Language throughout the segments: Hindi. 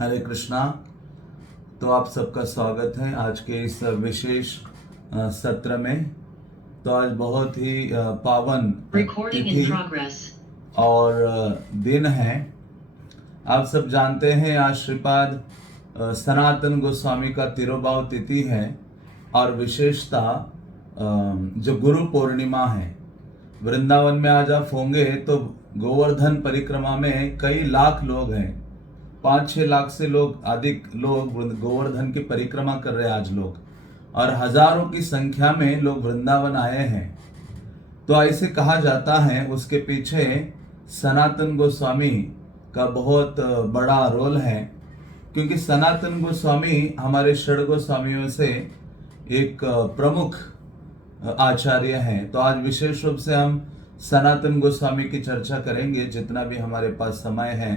हरे कृष्णा। तो आप सबका स्वागत है आज के इस विशेष सत्र में। तो आज बहुत ही पावन तिथि और दिन है। आप सब जानते हैं आज श्रीपाद सनातन गोस्वामी का तिरुभाव तिथि है और विशेषता जो गुरु पूर्णिमा है। वृंदावन में आज आप होंगे तो गोवर्धन परिक्रमा में कई लाख लोग हैं, 5-6 लाख से लोग अधिक लोग गोवर्धन की परिक्रमा कर रहे हैं आज लोग, और हजारों की संख्या में लोग वृंदावन आए हैं। तो ऐसे कहा जाता है उसके पीछे सनातन गोस्वामी का बहुत बड़ा रोल है, क्योंकि सनातन गोस्वामी हमारे षड गोस्वामियों से एक प्रमुख आचार्य हैं। तो आज विशेष रूप से हम सनातन गोस्वामी की चर्चा करेंगे जितना भी हमारे पास समय है,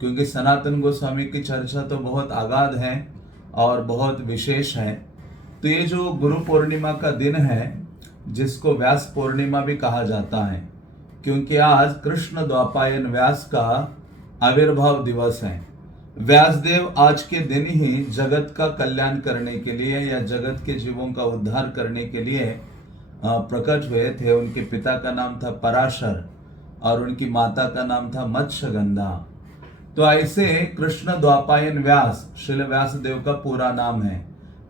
क्योंकि सनातन गोस्वामी की चर्चा तो बहुत आगाध है और बहुत विशेष है। तो ये जो गुरु पूर्णिमा का दिन है, जिसको व्यास पूर्णिमा भी कहा जाता है, क्योंकि आज कृष्ण द्वापायन व्यास का आविर्भाव दिवस है। व्यासदेव आज के दिन ही जगत का कल्याण करने के लिए या जगत के जीवों का उद्धार करने के लिए प्रकट हुए थे। उनके पिता का नाम था पराशर और उनकी माता का नाम था मत्स्यगंधा। तो ऐसे कृष्ण द्वापायन व्यास श्रील व्यासदेव का पूरा नाम है।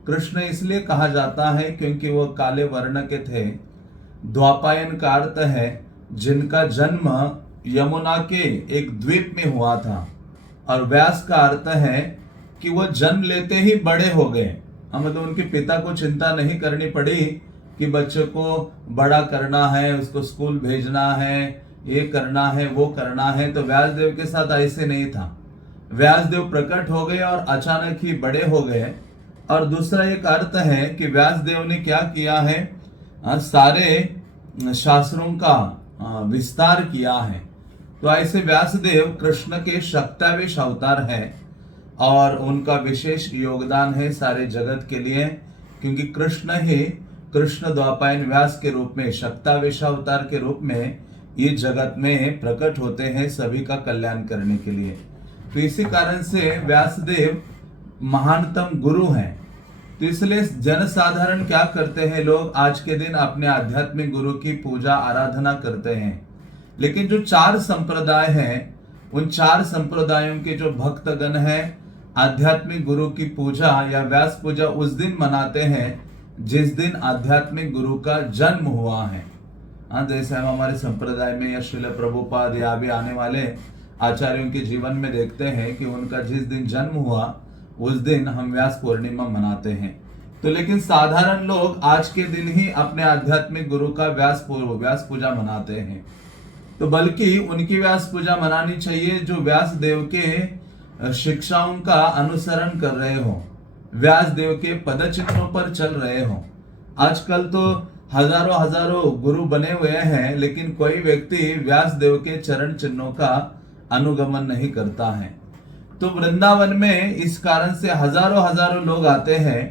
कृष्ण इसलिए कहा जाता है क्योंकि वो काले वर्ण के थे। द्वापायन का अर्थ है जिनका जन्म यमुना के एक द्वीप में हुआ था, और व्यास का अर्थ है कि वो जन्म लेते ही बड़े हो गए। मतलब उनके पिता को चिंता नहीं करनी पड़ी कि बच्चे को बड़ा करना है, उसको स्कूल भेजना है, ये करना है, वो करना है। तो व्यासदेव के साथ ऐसे नहीं था। व्यासदेव प्रकट हो गए और अचानक ही बड़े हो गए। और दूसरा एक अर्थ है कि व्यासदेव ने क्या किया है, सारे शास्त्रों का विस्तार किया है। तो ऐसे व्यासदेव कृष्ण के शक्तावेश अवतार है और उनका विशेष योगदान है सारे जगत के लिए, क्योंकि कृष्ण ही कृष्ण द्वापायन व्यास के रूप में शक्तावेश अवतार के रूप में ये जगत में प्रकट होते हैं सभी का कल्याण करने के लिए। तो इसी कारण से व्यासदेव महानतम गुरु हैं। तो इसलिए जनसाधारण क्या करते हैं, लोग आज के दिन अपने आध्यात्मिक गुरु की पूजा आराधना करते हैं। लेकिन जो 4 संप्रदाय हैं, उन 4 संप्रदायों के जो भक्तगण हैं आध्यात्मिक गुरु की पूजा या व्यास पूजा उस दिन मनाते हैं जिस दिन आध्यात्मिक गुरु का जन्म हुआ है। जैसे हम हमारे संप्रदाय में या श्रील प्रभुपाद या भी आने वाले आचार्यों के जीवन में देखते हैं कि उनका जिस दिन जन्म हुआ उस दिन हम व्यास पूर्णिमा मनाते हैं। तो लेकिन साधारण लोग आज के दिन ही अपने आध्यात्मिक गुरु का व्यास पूजा मनाते हैं। तो बल्कि उनकी व्यास पूजा मनानी चाहिए जो व्यास देव के शिक्षाओं का अनुसरण कर रहे हो, व्यास देव के पद चिन्हों पर चल रहे हो। आजकल तो हजारों गुरु बने हुए हैं, लेकिन कोई व्यक्ति व्यास देव के चरण चिन्हों का अनुगमन नहीं करता है। तो वृंदावन में इस कारण से हजारों लोग आते हैं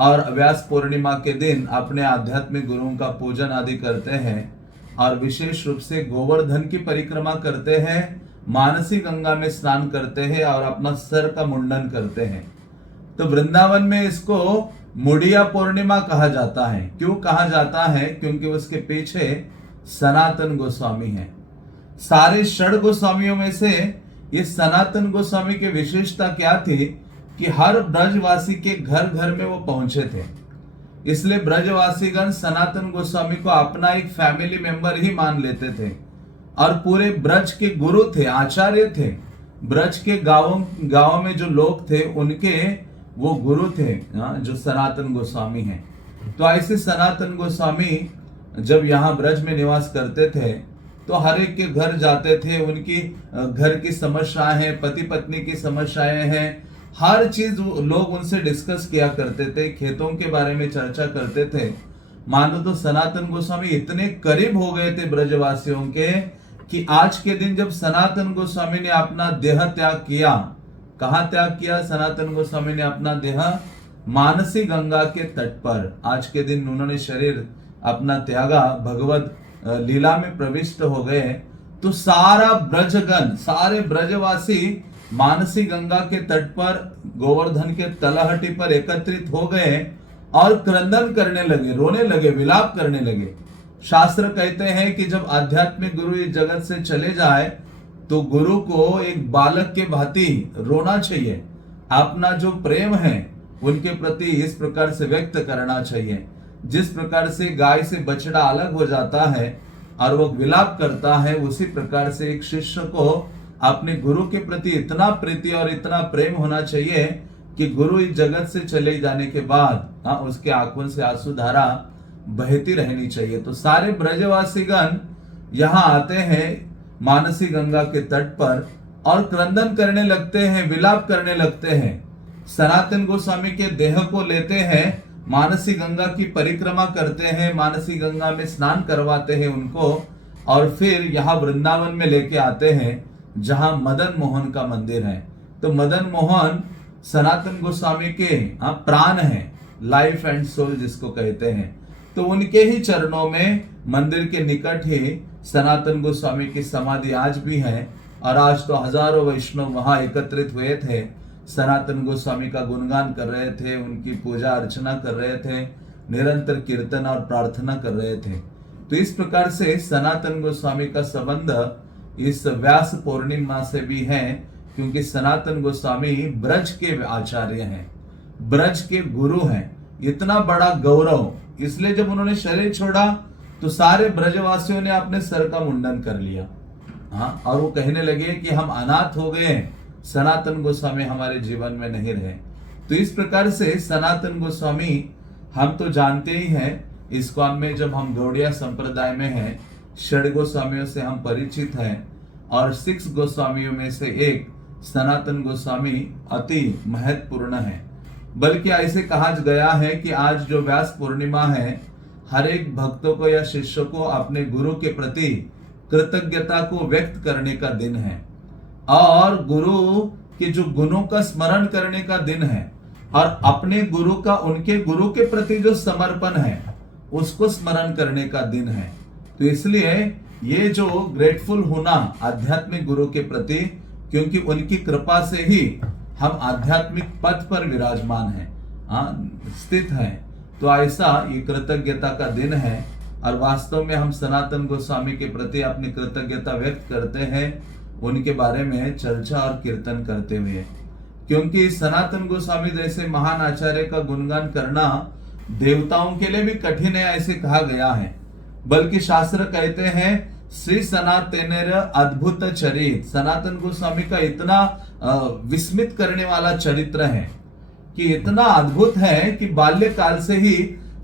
और व्यास पूर्णिमा के दिन अपने आध्यात्मिक गुरुओं का पूजन आदि करते हैं और विशेष रूप से गोवर्धन की परिक्रमा करते हैं, मानसी गंगा में स्नान करते हैं और अपना सर का मुंडन करते हैं। तो वृंदावन में इसको मुड़िया पूर्णिमा कहा जाता है। क्यों कहा जाता है? क्योंकि उसके पीछे सनातन गोस्वामी है। सारे षड गोस्वामियों में से ये सनातन गोस्वामी की विशेषता क्या थी कि हर ब्रजवासी के घर घर में वो पहुंचे थे। इसलिए ब्रजवासीगण सनातन गोस्वामी को अपना एक फैमिली मेंबर ही मान लेते थे और पूरे ब्रज के गुरु थे, आचार्य थे। ब्रज के गांवों में जो लोग थे उनके वो गुरु थे जो सनातन गोस्वामी हैं। तो ऐसे सनातन गोस्वामी जब यहाँ ब्रज में निवास करते थे तो हर एक के घर जाते थे, उनकी घर की समस्याएं हैं, पति पत्नी की समस्याएं हैं, हर चीज लोग उनसे डिस्कस किया करते थे, खेतों के बारे में चर्चा करते थे। मानो तो सनातन गोस्वामी इतने करीब हो गए थे ब्रजवासियों के कि आज के दिन जब सनातन गोस्वामी ने अपना देह त्याग किया, कहाँ त्याग किया सनातन गोस्वामी ने अपना देह? मानसी गंगा के तट पर आज के दिन उन्होंने शरीर अपना त्यागा, भगवत लीला में प्रविष्ट हो गए। तो सारा ब्रजगण, सारे ब्रजवासी मानसी गंगा के तट पर गोवर्धन के तलहटी पर एकत्रित हो गए और क्रंदन करने लगे, रोने लगे, विलाप करने लगे। शास्त्र कहते हैं कि जब आध्यात्मिक गुरु इस जगत से चले जाए तो गुरु को एक बालक के भांति रोना चाहिए, अपना जो प्रेम है उनके प्रति इस प्रकार से व्यक्त करना चाहिए। जिस प्रकार से गाय से बछड़ा अलग हो जाता है और वो विलाप करता है, उसी प्रकार से एक शिष्य को अपने गुरु के प्रति इतना प्रीति और इतना प्रेम होना चाहिए कि गुरु इस जगत से चले जाने के बाद उसके आंखों से आंसू धारा बहती रहनी चाहिए। तो सारे ब्रजवासीगण यहाँ आते हैं मानसी गंगा के तट पर और क्रंदन करने लगते हैं, विलाप करने लगते हैं। सनातन गोस्वामी के देह को लेते हैं, मानसी गंगा की परिक्रमा करते हैं, मानसी गंगा में स्नान करवाते हैं उनको, और फिर यहाँ वृंदावन में लेके आते हैं जहां मदन मोहन का मंदिर है। तो मदन मोहन सनातन गोस्वामी के प्राण है, लाइफ एंड सोल जिसको कहते हैं। तो उनके ही चरणों में मंदिर के निकट ही सनातन गोस्वामी की समाधि आज भी है। और आज तो हजारों वैष्णव वहां एकत्रित हुए थे, सनातन गोस्वामी का गुणगान कर रहे थे, उनकी पूजा अर्चना कर रहे थे, निरंतर कीर्तन और प्रार्थना कर रहे थे। तो इस प्रकार से सनातन गोस्वामी का संबंध इस व्यास पूर्णिमा से भी है, क्योंकि सनातन गोस्वामी ब्रज के आचार्य हैं, ब्रज के गुरु हैं। इतना बड़ा गौरव, इसलिए जब उन्होंने शरीर छोड़ा तो सारे ब्रजवासियों ने अपने सर का मुंडन कर लिया। और वो कहने लगे कि हम अनाथ हो गए, सनातन गोस्वामी हमारे जीवन में नहीं रहे। तो इस प्रकार से सनातन गोस्वामी हम तो जानते ही हैं, इस्कॉन में जब हम गौड़िया संप्रदाय में हैं, षड गोस्वामियों से हम परिचित हैं, और 6 गोस्वामियों में से एक सनातन गोस्वामी अति महत्वपूर्ण है। बल्कि ऐसे कहा गया है कि आज जो व्यास पूर्णिमा है, हर एक भक्तों को या शिष्य को अपने गुरु के प्रति कृतज्ञता को व्यक्त करने का दिन है, और गुरु के जो गुणों का स्मरण करने का दिन है, और अपने गुरु का उनके गुरु के प्रति जो समर्पण है उसको स्मरण करने का दिन है। तो इसलिए ये जो ग्रेटफुल होना आध्यात्मिक गुरु के प्रति, क्योंकि उनकी कृपा से ही हम आध्यात्मिक पथ पर विराजमान हैं, स्थित हैं। तो ऐसा ये कृतज्ञता का दिन है, और वास्तव में हम सनातन गोस्वामी के प्रति अपनी कृतज्ञता व्यक्त करते हैं, उनके बारे में चर्चा और कीर्तन करते हुए। क्योंकि सनातन गोस्वामी जैसे महान आचार्य का गुणगान करना देवताओं के लिए भी कठिन है, ऐसे कहा गया है। बल्कि शास्त्र कहते हैं श्री सनातनेर अद्भुत चरित, सनातन गोस्वामी का इतना विस्मित करने वाला चरित्र है कि इतना अद्भुत है कि बाल्यकाल से ही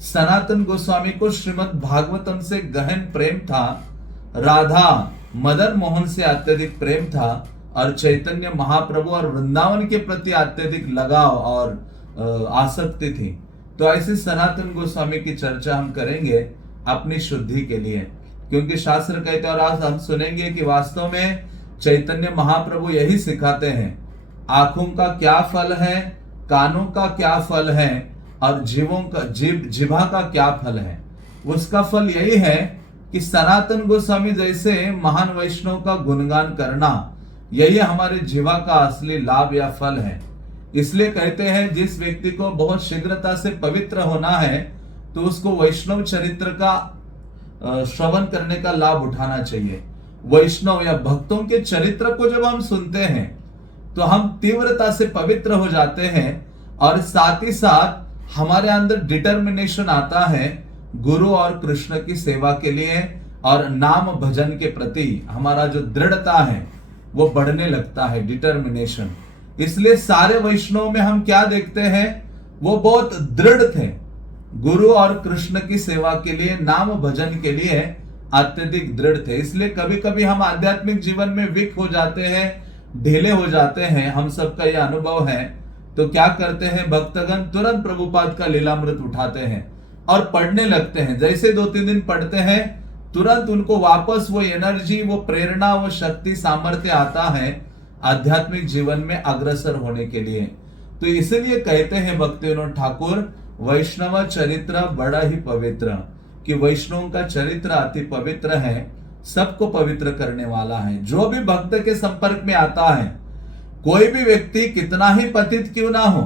सनातन गोस्वामी को श्रीमद् भागवतम से गहन प्रेम था, राधा मदन मोहन से अत्यधिक प्रेम था, और चैतन्य महाप्रभु और वृंदावन के प्रति अत्यधिक लगाव और आसक्ति थी। तो ऐसे सनातन गोस्वामी की चर्चा हम करेंगे अपनी शुद्धि के लिए, क्योंकि शास्त्र कहते हैं और आज हम सुनेंगे कि वास्तव में चैतन्य महाप्रभु यही सिखाते हैं, आंखों का क्या फल है, कानों का क्या फल है, और जीवों का जिभा का क्या फल है। उसका फल यही है कि सनातन गोस्वामी जैसे महान वैष्णव का गुणगान करना, यही हमारे जीवा का असली लाभ या फल है। इसलिए कहते हैं जिस व्यक्ति को बहुत शीघ्रता से पवित्र होना है तो उसको वैष्णव चरित्र का श्रवण करने का लाभ उठाना चाहिए। वैष्णव या भक्तों के चरित्र को जब हम सुनते हैं तो हम तीव्रता से पवित्र हो जाते हैं, और साथ ही साथ हमारे अंदर डिटर्मिनेशन आता है गुरु और कृष्ण की सेवा के लिए, और नाम भजन के प्रति हमारा जो दृढ़ता है वो बढ़ने लगता है, डिटर्मिनेशन। इसलिए सारे वैष्णव में हम क्या देखते हैं, वो बहुत दृढ़ थे गुरु और कृष्ण की सेवा के लिए, नाम भजन के लिए अत्यधिक दृढ़ थे। इसलिए कभी कभी हम आध्यात्मिक जीवन में वीक हो जाते हैं, ढीले हो जाते हैं, हम सबका यह अनुभव है। तो क्या करते हैं भक्तगण, तुरंत प्रभुपाद का लीलामृत उठाते हैं और पढ़ने लगते हैं। जैसे 2-3 दिन पढ़ते हैं, तुरंत उनको वापस वो एनर्जी, वो प्रेरणा, वो शक्ति, सामर्थ्य आता है आध्यात्मिक जीवन में अग्रसर होने के लिए। तो इसलिए कहते हैं भक्ति विनोद ठाकुर, वैष्णव चरित्र बड़ा ही पवित्र, कि वैष्णव का चरित्र अति पवित्र है, सबको पवित्र करने वाला है। जो भी भक्त के संपर्क में आता है, कोई भी व्यक्ति कितना ही पतित क्यों ना हो,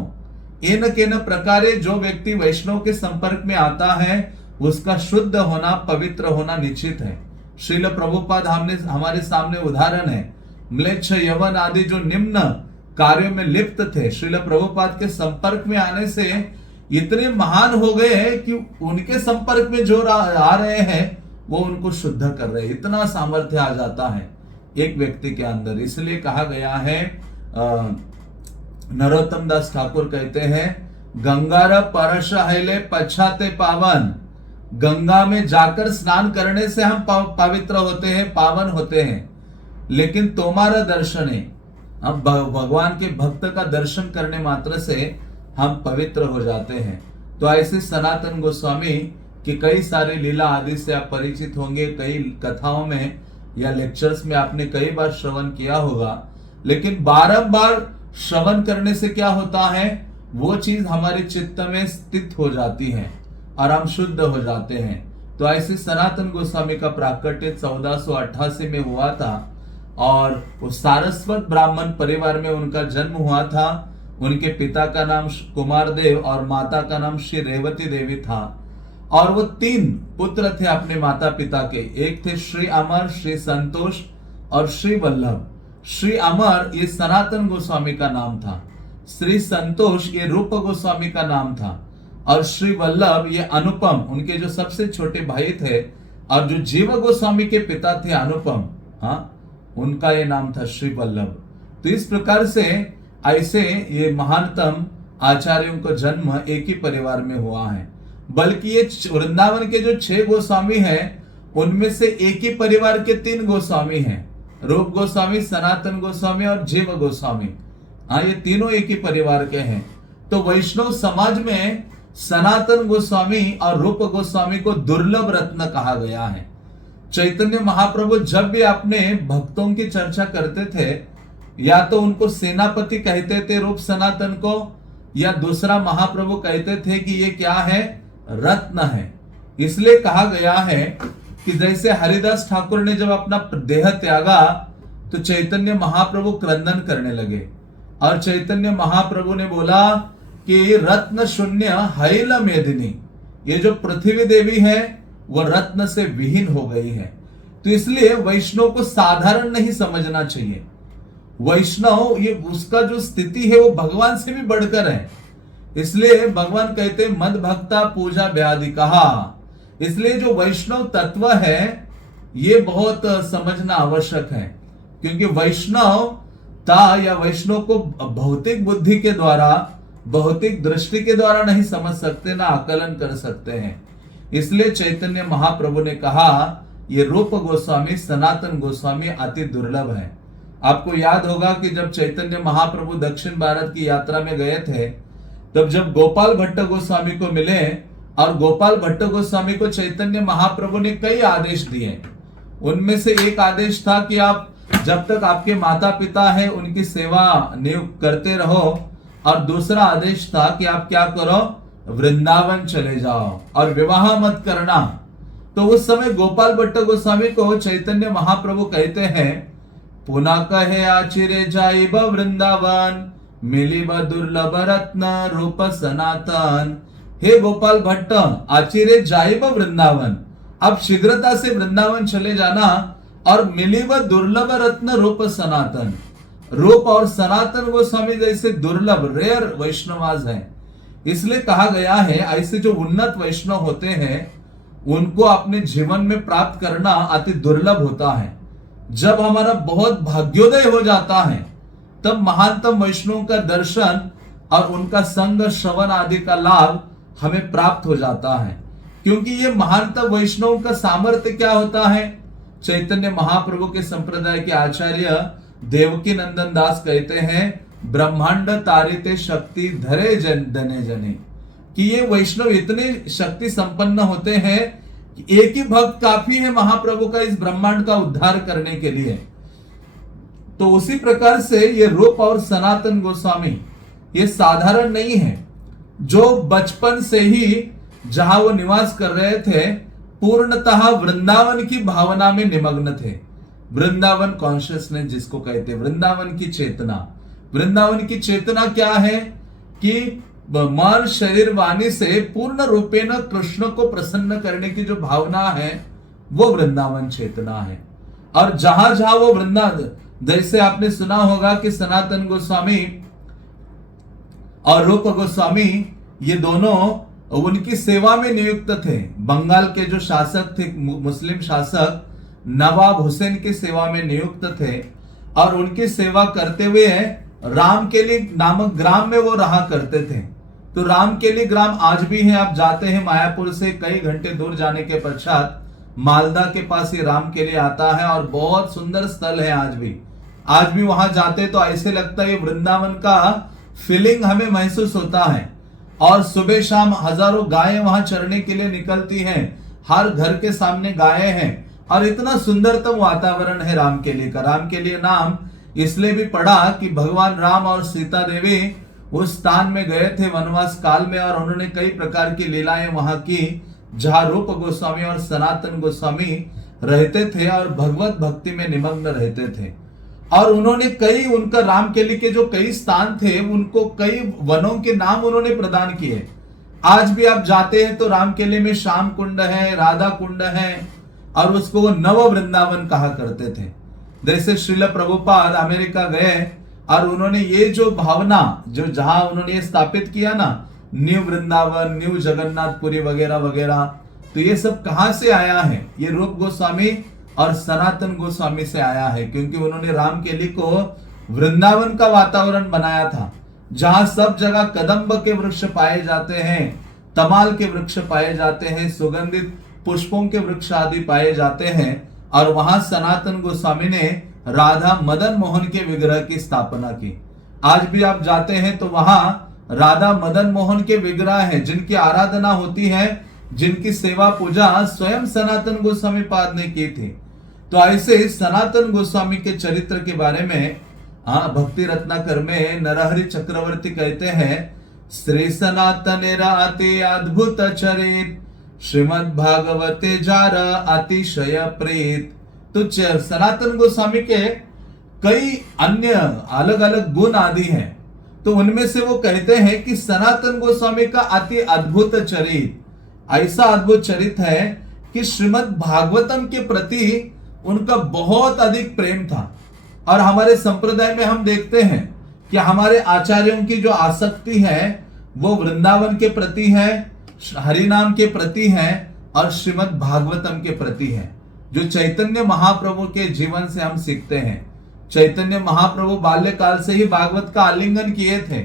इन किन प्रकारे जो व्यक्ति वैष्णव के संपर्क में आता है उसका शुद्ध होना, पवित्र होना निश्चित है। श्रील प्रभुपाद हमारे सामने उदाहरण है। म्लेच्छ, यवन आदि जो निम्न कार्यों में लिप्त थे, श्रील प्रभुपाद के संपर्क में आने से इतने महान हो गए हैं कि उनके संपर्क में जो आ रहे हैं वो उनको शुद्ध कर रहे हैं। इतना सामर्थ्य आ जाता है एक व्यक्ति के अंदर। इसलिए कहा गया है, नरोत्तम दास ठाकुर कहते हैं, गंगार परश हैले पछाते पावन। गंगा में जाकर स्नान करने से हम पवित्र होते हैं, पावन होते हैं, लेकिन तुम्हारा दर्शन है, हम भगवान के भक्त का दर्शन करने मात्र से हम पवित्र हो जाते हैं। तो ऐसे सनातन गोस्वामी की कई सारे लीला आदि से आप परिचित होंगे, कई कथाओं में या लेक्चर्स में आपने कई बार श्रवण किया होगा। लेकिन बारंबार श्रवण करने से क्या होता है, वो चीज हमारे चित्त में स्थित हो जाती है और हम शुद्ध हो जाते हैं। तो ऐसे सनातन गोस्वामी का प्राकट्य 1488 में हुआ था और वो सारस्वत ब्राह्मण परिवार में उनका जन्म हुआ था। उनके पिता का नाम कुमार देव और माता का नाम श्री रेवती देवी था और वो 3 पुत्र थे अपने माता पिता के। एक थे श्री अमर, श्री संतोष और श्री वल्लभ। श्री अमर ये सनातन गोस्वामी का नाम था, श्री संतोष ये रूप गोस्वामी का नाम था और श्री वल्लभ ये अनुपम, उनके जो सबसे छोटे भाई थे, और जो जीव गोस्वामी के पिता थे अनुपम, उनका ये नाम था श्री वल्लभ। तो इस प्रकार से ऐसे ये महानतम आचार्यों का जन्म एक ही परिवार में हुआ है। बल्कि ये वृंदावन के जो 6 गोस्वामी हैं उनमें से एक ही परिवार के 3 गोस्वामी हैं, रूप गोस्वामी, सनातन गोस्वामी और जीव गोस्वामी। ये तीनों एक ही परिवार के हैं। तो वैष्णव समाज में सनातन गोस्वामी और रूप गोस्वामी को दुर्लभ रत्न कहा गया है। चैतन्य महाप्रभु जब भी अपने भक्तों की चर्चा करते थे, या तो उनको सेनापति कहते थे रूप सनातन को, या दूसरा महाप्रभु कहते थे कि ये क्या है, रत्न है। इसलिए कहा गया है कि जैसे हरिदास ठाकुर ने जब अपना देह त्यागा तो चैतन्य महाप्रभु क्रंदन करने लगे और चैतन्य महाप्रभु ने बोला कि रत्न शून्य हैल मेदिनी, ये जो पृथ्वी देवी है वो रत्न से विहीन हो गई है। तो इसलिए वैष्णव को साधारण नहीं समझना चाहिए। वैष्णव ये उसका जो स्थिति है वो भगवान से भी बढ़कर है। इसलिए भगवान कहते मद भक्ता पूजा व्याधि कहा। इसलिए जो वैष्णव तत्व है ये बहुत समझना आवश्यक है, क्योंकि वैष्णवता या वैष्णव को भौतिक बुद्धि के द्वारा, भौतिक दृष्टि के द्वारा नहीं समझ सकते, ना आकलन कर सकते हैं। इसलिए चैतन्य महाप्रभु ने कहा ये रूप गोस्वामी, सनातन गोस्वामी अति दुर्लभ है। आपको याद होगा कि जब चैतन्य महाप्रभु दक्षिण भारत की यात्रा में गए थे, तब जब गोपाल भट्ट गोस्वामी को मिले और गोपाल भट्ट गोस्वामी को चैतन्य महाप्रभु ने कई आदेश दिए। उनमें से एक आदेश था कि आप जब तक आपके माता पिता है उनकी सेवा नियुक्त करते रहो, और दूसरा आदेश था कि आप क्या करो, वृंदावन चले जाओ और विवाह मत करना। तो उस समय गोपाल भट्ट गोस्वामी को चैतन्य महाप्रभु कहते हैं, पुनः कहे आचिरे जाइब वृंदावन, मिलिब दुर्लभ रत्न रूप सनातन। हे गोपाल भट्ट, आचिरे जाइब वृंदावन, अब शीघ्रता से वृंदावन चले जाना और मिलिब दुर्लभ रत्न रूप सनातन। रूप और सनातन गोस्वामी जैसे दुर्लभ रेयर वैष्णवाज हैं। इसलिए कहा गया है ऐसे जो उन्नत वैष्णव होते हैं उनको अपने जीवन में प्राप्त करना अति दुर्लभ होता है। जब हमारा बहुत भाग्योदय हो जाता है तब महानतम वैष्णव का दर्शन और उनका संग, श्रवण आदि का लाभ हमें प्राप्त हो जाता है। क्योंकि ये महानतम वैष्णव का सामर्थ्य क्या होता है, चैतन्य महाप्रभु के संप्रदाय के आचार्य देवकी नंदन दास कहते हैं, ब्रह्मांड तारिते शक्ति धरे धने जने, कि ये वैष्णव इतने शक्ति संपन्न होते हैं कि एक ही भक्त काफी है महाप्रभु का इस ब्रह्मांड का उद्धार करने के लिए। तो उसी प्रकार से ये रूप और सनातन गोस्वामी ये साधारण नहीं है, जो बचपन से ही जहां वो निवास कर रहे थे पूर्णतः वृंदावन की भावना में निमग्न थे। वृंदावन कॉन्शियसनेस जिसको कहते हैं, वृंदावन की चेतना, वृंदावन की चेतना क्या है कि मन शरीर वाणी से पूर्ण रूपेण कृष्ण को प्रसन्न करने की जो भावना है वो वृंदावन चेतना है। और जहां जहां वो वृंदावन, जैसे आपने सुना होगा कि सनातन गोस्वामी और रूप गोस्वामी ये दोनों उनकी सेवा में नियुक्त थे। बंगाल के जो शासक थे, मुस्लिम शासक नवाब हुसैन की सेवा में नियुक्त थे और उनकी सेवा करते हुए रामकेली नामक ग्राम में वो रहा करते थे। तो रामकेली ग्राम आज भी है, आप जाते हैं मायापुर से कई घंटे दूर जाने के पश्चात मालदा के पास ये रामकेली आता है और बहुत सुंदर स्थल है। आज भी वहां जाते तो ऐसे लगता है वृंदावन का फीलिंग हमें महसूस होता है। और सुबह शाम हजारों गायें वहां चरने के लिए निकलती हैं, हर घर के सामने गायें हैं और इतना सुंदरतम वातावरण है रामकेली का। रामकेली नाम इसलिए भी पड़ा कि भगवान राम और सीता देवी उस स्थान में गए थे वनवास काल में और उन्होंने कई प्रकार की लीलाएं वहां की, जहां रूप गोस्वामी और सनातन गोस्वामी रहते थे और भगवत भक्ति में निमग्न रहते थे। और उन्होंने कई, उनका रामकेली के जो कई स्थान थे उनको कई वनों के नाम उन्होंने प्रदान किए। आज भी आप जाते हैं तो रामकेली में श्याम कुंड है, राधा कुंड है और उसको वो नव वृंदावन कहा करते थे। जैसे श्रील प्रभुपाद अमेरिका गए और उन्होंने ये जो भावना जो जहां उन्होंने स्थापित किया ना, न्यू वृंदावन, न्यू जगन्नाथपुरी वगैरह वगैरह, तो ये सब कहां से आया है? ये रूप गोस्वामी और सनातन गोस्वामी से आया है, क्योंकि उन्होंने रामकेली को वृंदावन का वातावरण बनाया था, जहां सब जगह कदम्ब के वृक्ष पाए जाते हैं, तमाल के वृक्ष पाए जाते हैं, सुगंधित पुष्पों के वृक्ष आदि पाए जाते हैं। और वहां सनातन गोस्वामी ने राधा मदन मोहन के विग्रह की स्थापना की। आज भी आप जाते हैं तो वहां राधा मदन मोहन के विग्रह हैं, जिनकी आराधना होती है, जिनकी सेवा पूजा स्वयं सनातन गोस्वामी पाद ने की थी। तो ऐसे सनातन गोस्वामी के चरित्र के बारे में भक्ति रत्नाकर में नरहरि चक्रवर्ती कहते हैं, श्री सनातन अति अद्भुत चरित श्रीमद् भागवते जार अतिशय प्रीत। तो सनातन गोस्वामी के कई अन्य अलग अलग गुण आदि हैं, तो उनमें से वो कहते हैं कि सनातन गोस्वामी का अति अद्भुत चरित, ऐसा अद्भुत चरित्र है कि श्रीमद् भागवतम के प्रति उनका बहुत अधिक प्रेम था। और हमारे संप्रदाय में हम देखते हैं कि हमारे आचार्यों की जो आसक्ति है वो वृंदावन के प्रति है, हरिनाम के प्रति है और श्रीमद् भागवतम के प्रति है, जो चैतन्य महाप्रभु के जीवन से हम सीखते हैं। चैतन्य महाप्रभु बाल्यकाल से ही भागवत का आलिंगन किए थे,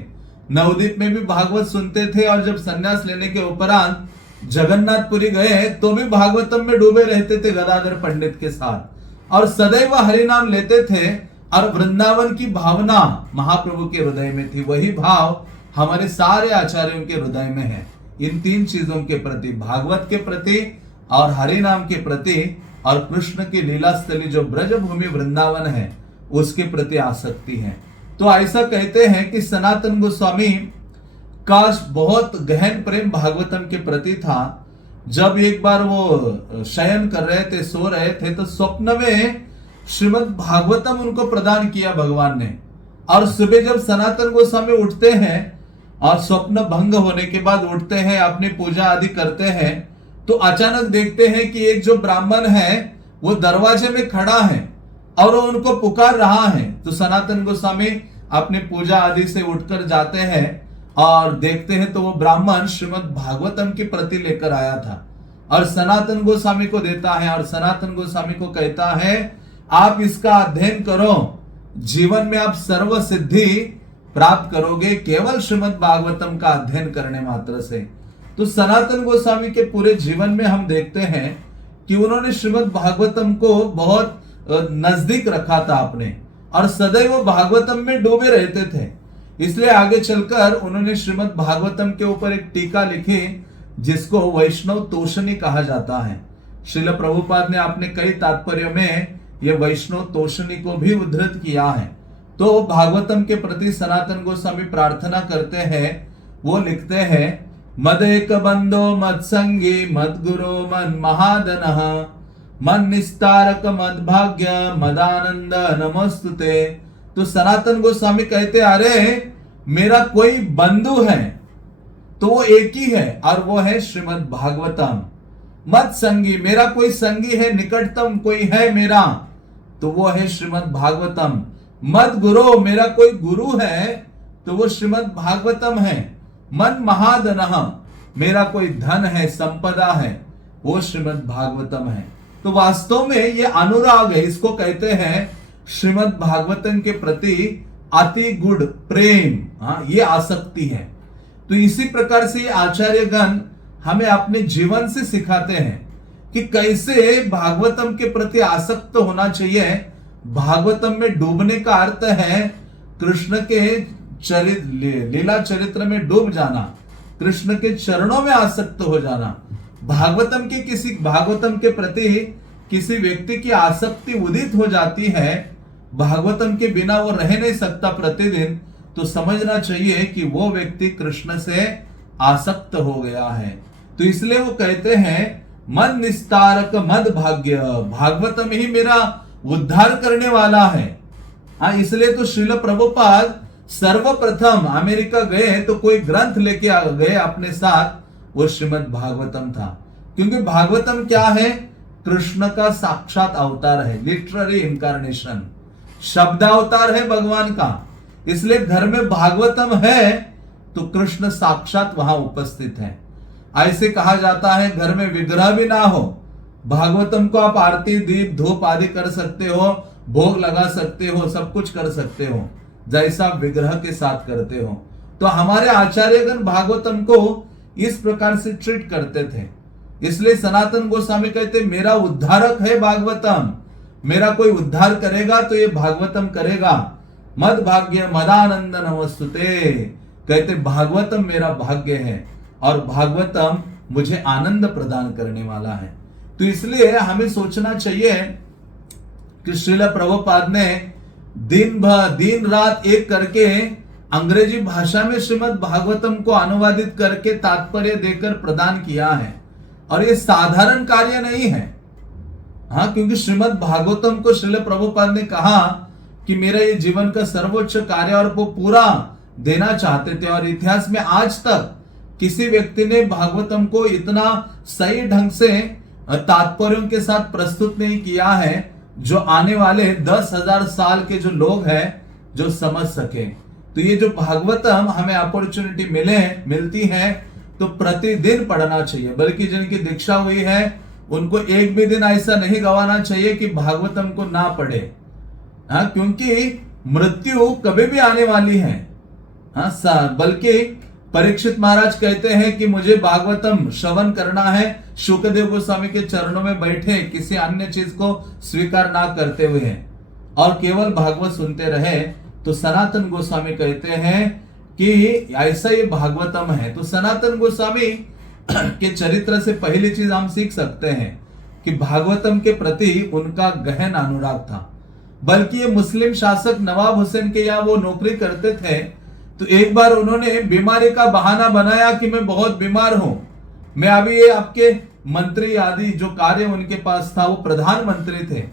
नवदीप में भी भागवत सुनते थे और जब संन्यास लेने के उपरांत जगन्नाथपुरी गए तो भी भागवतम में डूबे रहते थे गदाधर पंडित के साथ और सदैव हरिनाम लेते थे। और वृंदावन की भावना महाप्रभु के हृदय में थी, वही भाव हमारे सारे आचार्यों के हृदय में है। इन तीन चीजों के प्रति, भागवत के प्रति और हरिनाम के प्रति और कृष्ण की लीला स्थली जो ब्रजभूमि वृंदावन है उसके प्रति आसक्ति है। तो ऐसा कहते हैं कि सनातन गोस्वामी का बहुत गहन प्रेम भागवतम के प्रति था। जब एक बार वो शयन कर रहे थे, सो रहे थे, तो स्वप्न में श्रीमद् भागवतम उनको प्रदान किया भगवान ने। और सुबह जब सनातन गोस्वामी उठते हैं और स्वप्न भंग होने के बाद उठते हैं, अपनी पूजा आदि करते हैं, तो अचानक देखते हैं कि एक जो ब्राह्मण है वो दरवाजे में खड़ा है और वो उनको पुकार रहा है। तो सनातन गोस्वामी अपनी पूजा आदि से उठकर जाते हैं और देखते हैं तो वो ब्राह्मण श्रीमद् भागवतम की प्रति लेकर आया था और सनातन गोस्वामी को देता है और सनातन गोस्वामी को कहता है, आप इसका अध्ययन करो, जीवन में आप सर्व सिद्धि प्राप्त करोगे केवल श्रीमद् भागवतम का अध्ययन करने मात्र से। तो सनातन गोस्वामी के पूरे जीवन में हम देखते हैं कि उन्होंने श्रीमद् भागवतम को बहुत नजदीक रखा था अपने और सदैव भागवतम में डूबे रहते थे। इसलिए आगे चलकर उन्होंने श्रीमद् भागवतम के ऊपर एक टीका लिखी जिसको वैष्णव तोषणी कहा जाता है। श्रील प्रभुपाद ने अपने कई तात्पर्यों में यह वैष्णव तोषणी को भी उद्धृत किया है। तो भागवतम के प्रति सनातन गोस्वामी प्रार्थना करते हैं, वो लिखते हैं, मद एक बंदो मद संगी मद गुरो मन महादन मन निस्तारक मद भाग्य मदानंद नमस्तुते तो सनातन गोस्वामी कहते अरे मेरा कोई बंधु है तो वो एक ही है और वो है श्रीमद् भागवतम। मत संगी, मेरा कोई संगी है, निकटतम कोई है मेरा तो वो है श्रीमद् भागवतम। मत गुरु, मेरा कोई गुरु है तो वो श्रीमद् भागवतम है। मन महाधनः, मेरा कोई धन है, संपदा है, वो श्रीमद् भागवतम है। तो वास्तव में ये अनुराग है, इसको कहते हैं श्रीमद् भागवतम के प्रति अति गुड़ प्रेम, हाँ ये आसक्ति है। तो इसी प्रकार से आचार्यगण हमें अपने जीवन से सिखाते हैं कि कैसे भागवतम के प्रति आसक्त होना चाहिए। भागवतम में डूबने का अर्थ है कृष्ण के लीला चरित्र में डूब जाना, कृष्ण के चरणों में आसक्त हो जाना। भागवतम के प्रति किसी व्यक्ति की आसक्ति उदित हो जाती है, भागवतम के बिना वो रह नहीं सकता प्रतिदिन, तो समझना चाहिए कि वो व्यक्ति कृष्ण से आसक्त हो गया है। तो इसलिए वो कहते हैं मन निस्तारक मद भाग्य, भागवतम ही मेरा उद्धार करने वाला है। हाँ, इसलिए तो श्रील प्रभुपाद सर्वप्रथम अमेरिका गए तो कोई ग्रंथ लेके गए अपने साथ, वो श्रीमद् भागवतम था। क्योंकि भागवतम क्या है? कृष्ण का साक्षात अवतार है, लिटररी इनकारनेशन, शब्द अवतार है भगवान का। इसलिए घर में भागवतम है तो कृष्ण साक्षात वहां उपस्थित है। ऐसे कहा जाता है घर में विग्रह भी ना हो, भागवतम को आप आरती दीप धूप आदि कर सकते हो, भोग लगा सकते हो, सब कुछ कर सकते हो जैसा विग्रह के साथ करते हो। तो हमारे आचार्यगण भागवतम को इस प्रकार से ट्रीट करते थे। इसलिए सनातन गोस्वामी कहते मेरा उद्धारक है भागवतम, मेरा कोई उद्धार करेगा तो ये भागवतम करेगा। मद भाग्य मदानंद नमस्तुते, कहते भागवतम मेरा भाग्य है और भागवतम मुझे आनंद प्रदान करने वाला है। तो इसलिए हमें सोचना चाहिए कि श्रील प्रभुपाद ने दिन रात एक करके अंग्रेजी भाषा में श्रीमद् भागवतम को अनुवादित करके तात्पर्य देकर प्रदान किया है। और ये साधारण कार्य नहीं है। हाँ, क्योंकि श्रीमद् भागवतम को श्रील प्रभुपाद ने कहा कि मेरा ये जीवन का सर्वोच्च कार्य और वो पूरा देना चाहते थे। और इतिहास में आज तक किसी व्यक्ति ने भागवतम को इतना सही ढंग से तात्पर्यों के साथ प्रस्तुत नहीं किया है जो आने वाले 10,000 साल के जो लोग हैं जो समझ सके। तो ये जो भागवतम हमें अपॉर्चुनिटी मिलती है तो प्रतिदिन पढ़ना चाहिए। बल्कि जिनकी दीक्षा हुई है उनको एक भी दिन ऐसा नहीं गवाना चाहिए कि भागवतम को ना पढ़े। हाँ, क्योंकि मृत्यु कभी भी आने वाली है। हाँ, बल्कि परीक्षित महाराज कहते हैं कि मुझे भागवतम श्रवण करना है, शुकदेव गोस्वामी के चरणों में बैठे किसी अन्य चीज को स्वीकार ना करते हुए और केवल भागवत सुनते रहे। तो सनातन गोस्वामी कहते हैं कि ऐसा ये भागवतम है। तो सनातन गोस्वामी के चरित्र से पहली चीज हम सीख सकते हैं कि भागवतम के प्रति उनका गहन अनुराग था। बल्कि ये मुस्लिम शासक नवाब हुसैन के यहाँ वो नौकरी करते थे, तो एक बार उन्होंने बीमारी का बहाना बनाया कि मैं बहुत बीमार हूं, मैं अभी ये आपके मंत्री आदि जो कार्य उनके पास था, वो प्रधानमंत्री थे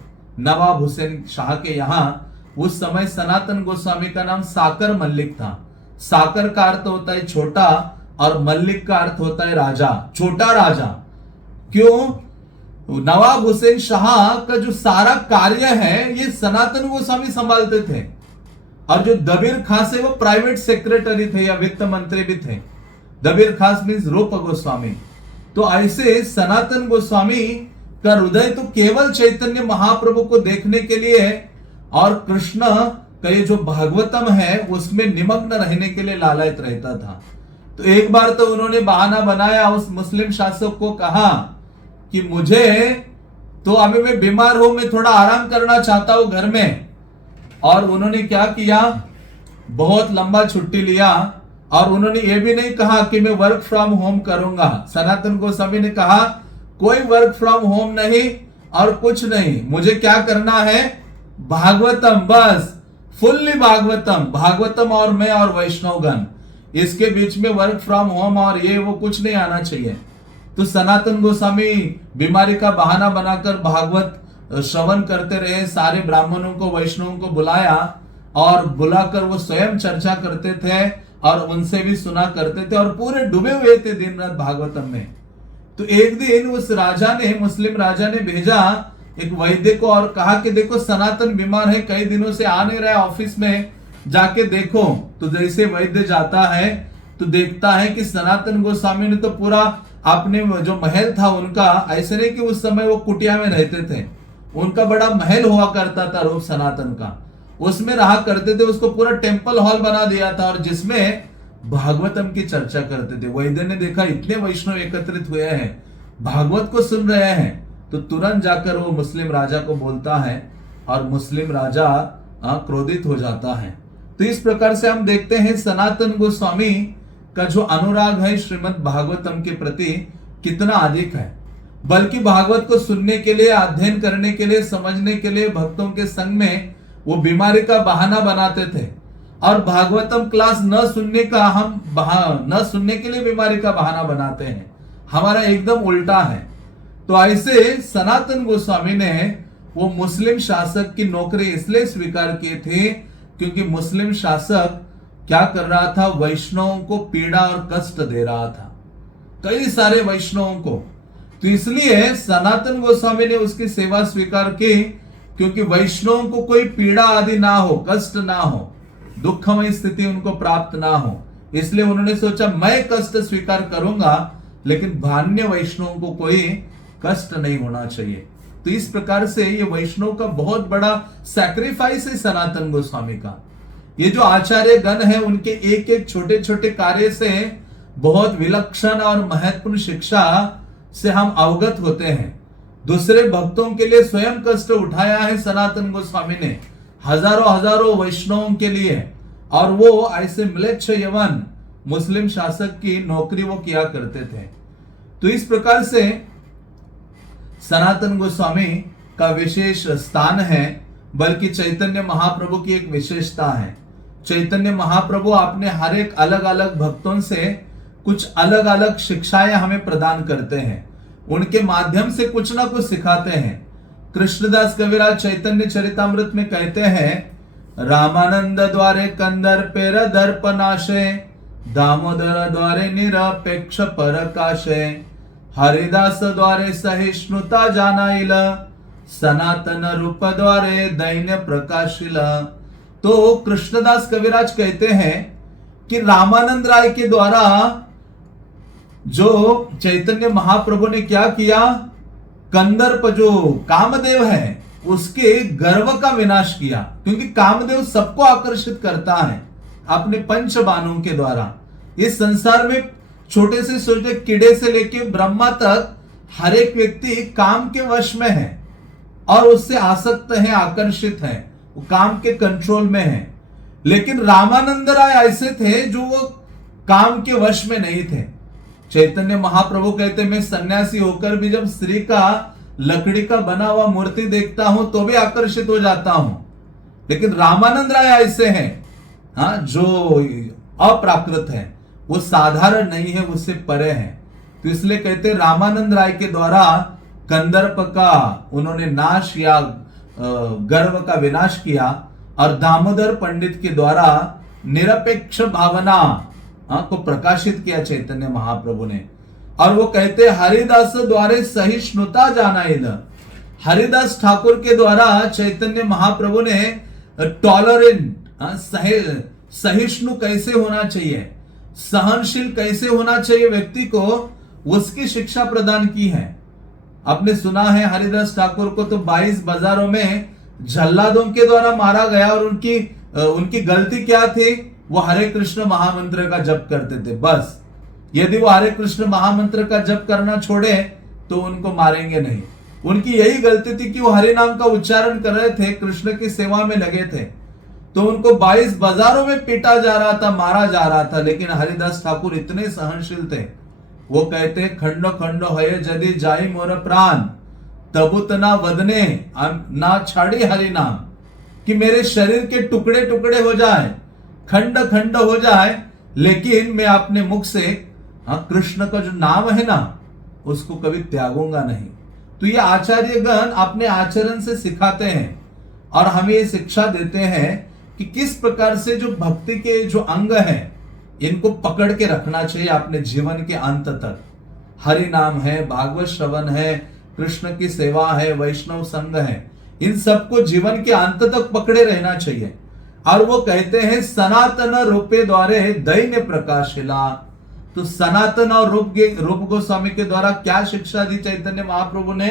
नवाब हुसैन शाह के यहाँ। उस समय सनातन गोस्वामी का नाम साकर मल्लिक था। साकर का अर्थ होता है छोटा और मल्लिक का अर्थ होता है राजा, छोटा राजा। क्यों? नवाब हुसैन शाह का जो सारा कार्य है ये सनातन गोस्वामी संभालते थे। और जो दबीर खास है वो प्राइवेट सेक्रेटरी थे या वित्त मंत्री भी थे। दबीर खास मीन्स रूप गोस्वामी। तो ऐसे सनातन गोस्वामी का हृदय तो केवल चैतन्य महाप्रभु को देखने के लिए और कृष्ण का ये जो भागवतम है उसमें निमग्न रहने के लिए लालायित रहता था। तो एक बार तो उन्होंने बहाना बनाया, उस मुस्लिम शासक को कहा कि मुझे तो अभी मैं बीमार हूं, मैं थोड़ा आराम करना चाहता हूं घर में। और उन्होंने क्या किया, बहुत लंबा छुट्टी लिया। और उन्होंने ये भी नहीं कहा कि मैं वर्क फ्रॉम होम करूंगा। सनातन गोस्वामी ने कहा कोई वर्क फ्रॉम होम नहीं और कुछ नहीं, मुझे क्या करना है, भागवतम, बस फुल्ली भागवतम, भागवतम और मैं और वैष्णवगण, इसके बीच में वर्क फ्रॉम होम और ये वो कुछ नहीं आना चाहिए। तो सनातन गोस्वामी बीमारी का बहाना बनाकर भागवत श्रवण करते रहे, सारे ब्राह्मणों को वैष्णवों को बुलाया और बुलाकर वो स्वयं चर्चा करते थे और उनसे भी सुना करते थे और पूरे डूबे हुए थे दिन रात भागवतम में। तो एक दिन उस राजा ने, मुस्लिम राजा ने भेजा एक वैद्य को और कहा कि देखो सनातन बीमार है, कई दिनों से आ नहीं रहा है ऑफिस में, जाके देखो। तो जैसे वैद्य जाता है तो देखता है कि सनातन गोस्वामी ने तो पूरा अपने जो महल था उनका, ऐसे नहीं कि उस समय वो कुटिया में रहते थे, उनका बड़ा महल हुआ करता था रूप सनातन का, उसमें रहा करते थे, उसको पूरा टेम्पल हॉल बना दिया था और जिसमें भागवतम की चर्चा करते थे। वैद्य ने देखा इतने वैष्णव एकत्रित हुए हैं, भागवत को सुन रहे हैं, तो तुरंत जाकर वो मुस्लिम राजा को बोलता है और मुस्लिम राजा क्रोधित हो जाता है। तो इस प्रकार से हम देखते हैं सनातन गोस्वामी का जो अनुराग है श्रीमद् भागवतम के प्रति कितना अधिक है। बल्कि भागवत को सुनने के लिए, अध्ययन करने के लिए, समझने के लिए भक्तों के संग में वो बीमारी का बहाना बनाते थे और भागवतम क्लास न सुनने के लिए बीमारी का बहाना बनाते हैं। हमारा एकदम उल्टा है। तो ऐसे सनातन गोस्वामी ने वो मुस्लिम शासक की नौकरी इसलिए स्वीकार किए थे क्योंकि मुस्लिम शासक क्या कर रहा था, वैष्णवों को पीड़ा और कष्ट दे रहा था, कई सारे वैष्णवों को। तो इसलिए सनातन गोस्वामी ने उसकी सेवा स्वीकार की क्योंकि वैष्णवों को कोई पीड़ा आदि ना हो, कष्ट ना हो, दुखमय स्थिति उनको प्राप्त ना हो। इसलिए उन्होंने सोचा मैं कष्ट स्वीकार करूंगा लेकिन भान्य वैष्णवों को कोई कष्ट नहीं होना चाहिए। तो इस प्रकार से ये वैष्णव का बहुत बड़ा सैक्रिफाइस है सनातन गोस्वामी का। ये जो आचार्य गण है उनके एक एक छोटे छोटे कार्य से बहुत विलक्षण और महत्वपूर्ण शिक्षा से हम अवगत होते हैं। दूसरे भक्तों के लिए स्वयं कष्ट उठाया है सनातन गोस्वामी ने, हजारों हजारों वैष्णवों के लिए, और वो ऐसे म्लेच्छ यवन मुस्लिम शासक की नौकरी वो किया करते थे। तो इस प्रकार से सनातन गोस्वामी का विशेष स्थान है। बल्कि चैतन्य महाप्रभु की एक विशेषता है, चैतन्य महाप्रभु अपने हर एक अलग अलग भक्तों से कुछ अलग अलग शिक्षाएं हमें प्रदान करते हैं, उनके माध्यम से कुछ ना कुछ सिखाते हैं। कृष्णदास कविराज चैतन्य चरितामृत में कहते हैं, रामानंद द्वारे कंदर पेर दर्पनाशे, दामोदर द्वारे निरपेक्ष परकाशे, हरिदास द्वारे सहिष्णुता जानाइल, सनातन रूप द्वारे दैन्य प्रकाशिल। तो कृष्णदास कविराज कहते हैं कि रामानंद राय के द्वारा जो चैतन्य महाप्रभु ने क्या किया, कंदर्प जो कामदेव है उसके गर्व का विनाश किया। क्योंकि कामदेव सबको आकर्षित करता है अपने पंच बाणों के द्वारा। इस संसार में छोटे से छोटे कीड़े से लेकर ब्रह्मा तक हर एक व्यक्ति काम के वश में है और उससे आसक्त है, आकर्षित है, वो काम के कंट्रोल में है। लेकिन रामानंद राय ऐसे थे जो वो काम के वश में नहीं थे। चैतन्य महाप्रभु कहते मैं सन्यासी होकर भी जब स्त्री का लकड़ी का बना हुआ मूर्ति देखता हूं तो भी आकर्षित हो जाता हूं। लेकिन रामानंद राय ऐसे हैं हाँ, जो अप्राकृत है, वो साधारण नहीं है, उससे परे है। तो इसलिए कहते रामानंद राय के द्वारा कंदर्प का उन्होंने नाश या गर्व का विनाश किया और दामोदर पंडित के द्वारा निरपेक्ष भावना को प्रकाशित किया चैतन्य महाप्रभु ने। और वो कहते हरिदास द्वारे सहिष्णुता जानाइल, हरिदास ठाकुर के द्वारा चैतन्य महाप्रभु ने टॉलरेंट, सहिष्णु कैसे होना चाहिए, सहनशील कैसे होना चाहिए व्यक्ति को, उसकी शिक्षा प्रदान की है। आपने सुना है हरिदास ठाकुर को तो 22 बाजारों में जल्लादों के द्वारा मारा गया और उनकी गलती क्या थी, वो हरे कृष्ण महामंत्र का जप करते थे। बस यदि वो हरे कृष्ण महामंत्र का जप करना छोड़े तो उनको मारेंगे नहीं। उनकी यही गलती थी कि वो हरि नाम का उच्चारण कर रहे थे, कृष्ण की सेवा में लगे थे, तो उनको 22 बाजारों में पीटा जा रहा था, मारा जा रहा था। लेकिन हरिदास ठाकुर इतने सहनशील थे, वो कहते खंडो खंडो हय जदि जाई मोर प्राण, तबुत ना वदने ना छाड़ी हरि नाम, कि मेरे शरीर के टुकड़े टुकड़े हो जाए, खंड खंड हो जाए, लेकिन मैं अपने मुख से कृष्ण का जो नाम है ना उसको कभी त्यागूंगा नहीं। तो ये आचार्यगण अपने आचरण से सिखाते हैं और हमें ये शिक्षा देते हैं कि किस प्रकार से जो भक्ति के जो अंग हैं इनको पकड़ के रखना चाहिए अपने जीवन के अंत तक। हरि नाम है, भागवत श्रवण है, कृष्ण की सेवा है, वैष्णव संग है, इन सबको जीवन के अंत तक पकड़े रहना चाहिए। और वो कहते हैं सनातन रूपे द्वारे दैन्य प्रकाशिला। तो सनातन और रूप गोस्वामी के द्वारा क्या शिक्षा दी चैतन्य महाप्रभु ने?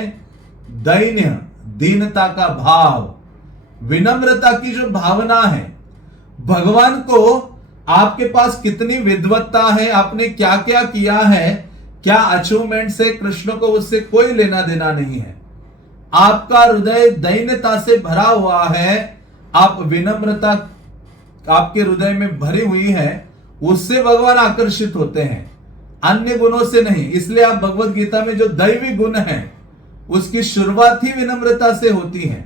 दैन्य, दीनता का भाव, विनम्रता की जो भावना है। भगवान को आपके पास कितनी विद्वत्ता है, आपने क्या क्या किया है, क्या अचीवमेंट से, कृष्ण को उससे कोई लेना देना नहीं है। आपका हृदय दैन्यता से भरा हुआ है, आप विनम्रता आपके हृदय में भरी हुई है, उससे भगवान आकर्षित होते हैं, अन्य गुणों से नहीं। इसलिए आप भगवत गीता में जो दैवी गुण है उसकी शुरुआत ही विनम्रता से होती है।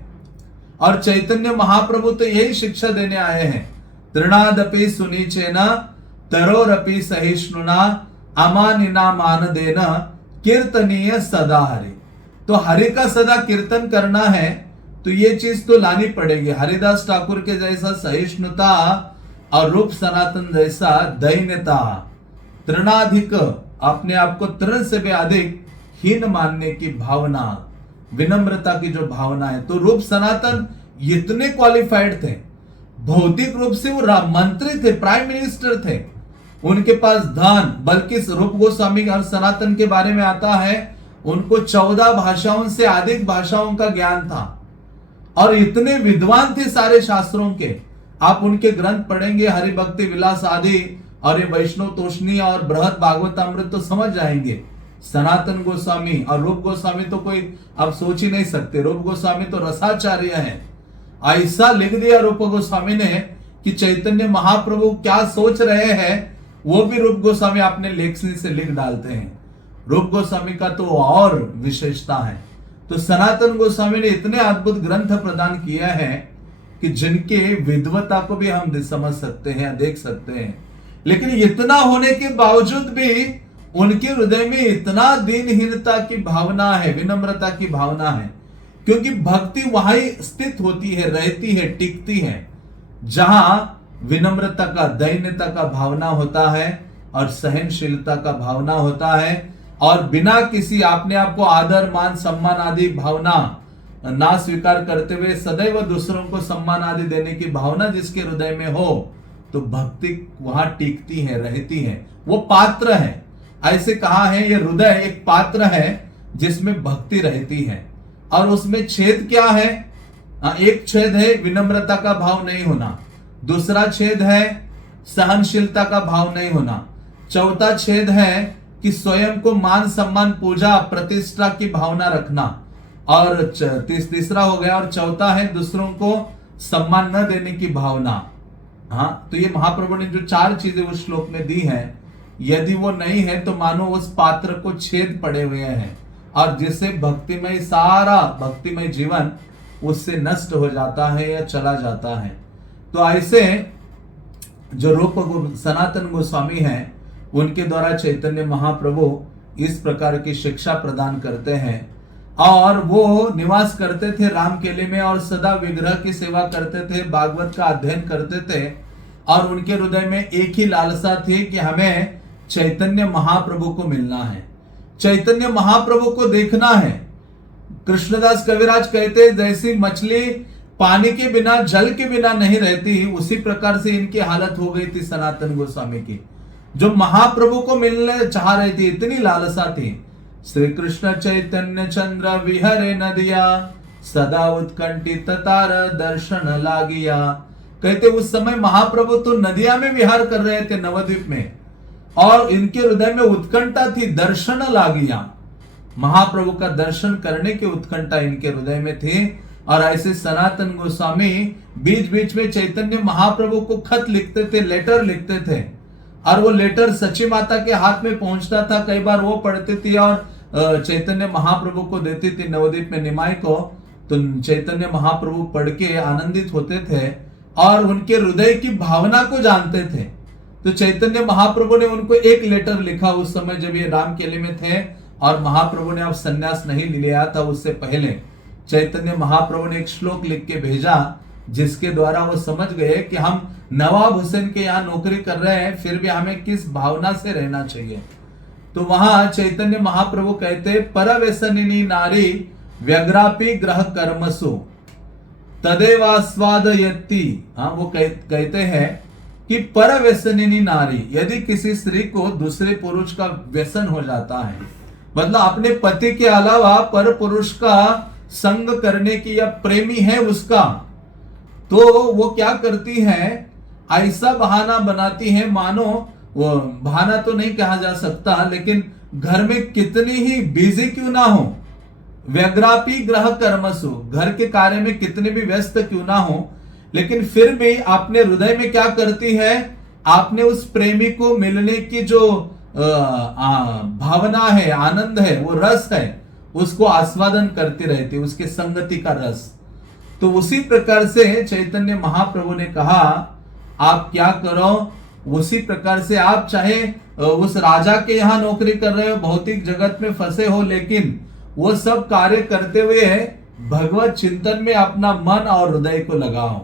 और चैतन्य महाप्रभु तो यही शिक्षा देने आए हैं, तृणादपि सुनीचेना तरोरपि सहिष्णुना अमानिना मान देना कीर्तनीय सदा हरि। तो हरि का सदा कीर्तन करना है तो ये चीज तो लानी पड़ेगी। हरिदास ठाकुर के जैसा सहिष्णुता और रूप सनातन जैसा दैन्यता, तृणाधिक, अपने आप को तृण से भी अधिक हीन मानने की भावना, विनम्रता की जो भावना है। तो रूप सनातन इतने क्वालिफाइड थे, भौतिक रूप से वो मंत्री थे, प्राइम मिनिस्टर थे, उनके पास धन, बल्कि रूप गोस्वामी और सनातन के बारे में आता है उनको 14 भाषाओं से अधिक भाषाओं का ज्ञान था और इतने विद्वान थे सारे शास्त्रों के। आप उनके ग्रंथ पढ़ेंगे, हरि भक्ति विलास आदि और ये वैष्णव तोषणी और बृहद भागवतामृत तो समझ जाएंगे। सनातन गोस्वामी और रूप गोस्वामी तो कोई आप सोच ही नहीं सकते। रूप गोस्वामी तो रसाचार्य है, ऐसा लिख दिया रूप गोस्वामी ने कि चैतन्य महाप्रभु क्या सोच रहे हैं वो भी रूप गोस्वामी अपने लेखनी से लिख डालते हैं। रूप गोस्वामी का तो और विशेषता है। तो सनातन गोस्वामी ने इतने अद्भुत ग्रंथ प्रदान किया है कि जिनके विद्वता को भी हम समझ सकते हैं, देख सकते हैं। लेकिन इतना होने के बावजूद भी उनके हृदय में इतना दीनहीनता की भावना है, विनम्रता की भावना है, क्योंकि भक्ति वहां ही स्थित होती है, रहती है, टिकती है, जहां विनम्रता का, दैन्यता का भावना होता है और सहनशीलता का भावना होता है। और बिना किसी अपने आप को आदर, मान, सम्मान आदि भावना ना स्वीकार करते हुए सदैव दूसरों को सम्मान आदि देने की भावना जिसके हृदय में हो, तो भक्ति वहां टिकती है, रहती है। वो पात्र है, ऐसे कहा है ये हृदय एक पात्र है जिसमें भक्ति रहती है। और उसमें छेद क्या है? एक छेद है विनम्रता का भाव नहीं होना, दूसरा छेद है सहनशीलता का भाव नहीं होना, चौथा छेद है कि स्वयं को मान, सम्मान, पूजा, प्रतिष्ठा की भावना रखना, और तीसरा हो गया, और चौथा है दूसरों को सम्मान न देने की भावना। हाँ, तो ये महाप्रभु ने जो 4 चीजें उस श्लोक में दी है, यदि वो नहीं है तो मानो उस पात्र को छेद पड़े हुए हैं और जिससे भक्तिमय, सारा भक्तिमय जीवन उससे नष्ट हो जाता है या चला जाता है। तो ऐसे जो रूप सनातन गोस्वामी हैं उनके द्वारा चैतन्य महाप्रभु इस प्रकार की शिक्षा प्रदान करते हैं। और वो निवास करते थे राम केले में और सदा विग्रह की सेवा करते थे, भागवत का अध्ययन करते थे, और उनके हृदय में एक ही लालसा थी कि हमें चैतन्य महाप्रभु को मिलना है, चैतन्य महाप्रभु को देखना है। कृष्णदास कविराज कहते हैं जैसी मछली पानी के बिना, जल के बिना नहीं रहती, उसी प्रकार से इनकी हालत हो गई थी सनातन गोस्वामी की, जो महाप्रभु को मिलने चाह रहे थे, इतनी लालसा थी। श्री कृष्ण चैतन्य चंद्र विहरे नदिया, सदा उत्कंठित तार दर्शन लागिया। कहते उस समय महाप्रभु तो नदिया में विहार कर रहे थे, नवद्वीप में, और इनके हृदय में उत्कंठा थी, दर्शन लागिया, महाप्रभु का दर्शन करने की उत्कंठा इनके हृदय में थी। और ऐसे सनातन गोस्वामी बीच बीच में चैतन्य महाप्रभु को खत लिखते थे, लेटर लिखते थे, और वो लेटर सची माता के हाथ में पहुंचता था। कई बार वो पढ़ती थी और चैतन्य महाप्रभु को देती थी नवद्वीप में निमाई को, तो चैतन्य महाप्रभु पढ़ के आनंदित होते थे और उनके हृदय की भावना को जानते थे। तो चैतन्य महाप्रभु ने उनको एक लेटर लिखा उस समय जब ये राम केले में थे, और महाप्रभु ने अब संन्यास नहीं लिया था, उससे पहले चैतन्य महाप्रभु ने एक श्लोक लिख के भेजा जिसके द्वारा वो समझ गए कि हम नवाब हुसैन के यहाँ नौकरी कर रहे हैं, फिर भी हमें किस भावना से रहना चाहिए। तो वहां चैतन्य महाप्रभु कहते, परव्यसनिनी नारी व्यग्रापी ग्रह कर्मसु तदेवास्वादयति। हाँ, वो कहते हैं कि परव्यसनिनी नारी, यदि किसी स्त्री को दूसरे पुरुष का व्यसन हो जाता है, मतलब अपने पति के अलावा पर पुरुष का संग करने की या प्रेमी है उसका, तो वो क्या करती है, ऐसा बहाना बनाती है, मानो वो बहाना तो नहीं कहा जा सकता, लेकिन घर में कितनी ही बिजी क्यों ना हो, व्यग्रापी ग्रह कर्मसु, घर के कार्य में कितने भी व्यस्त क्यों ना हो, लेकिन फिर भी अपने हृदय में क्या करती है, आपने उस प्रेमी को मिलने की जो भावना है, आनंद है, वो रस है, उसको आस्वादन करती रहती, उसके संगति का रस। तो उसी प्रकार से चैतन्य महाप्रभु ने कहा, आप क्या करो, उसी प्रकार से आप चाहे उस राजा के यहाँ नौकरी कर रहे हो, भौतिक जगत में फंसे हो, लेकिन वो सब कार्य करते हुए भगवत चिंतन में अपना मन और हृदय को लगाओ।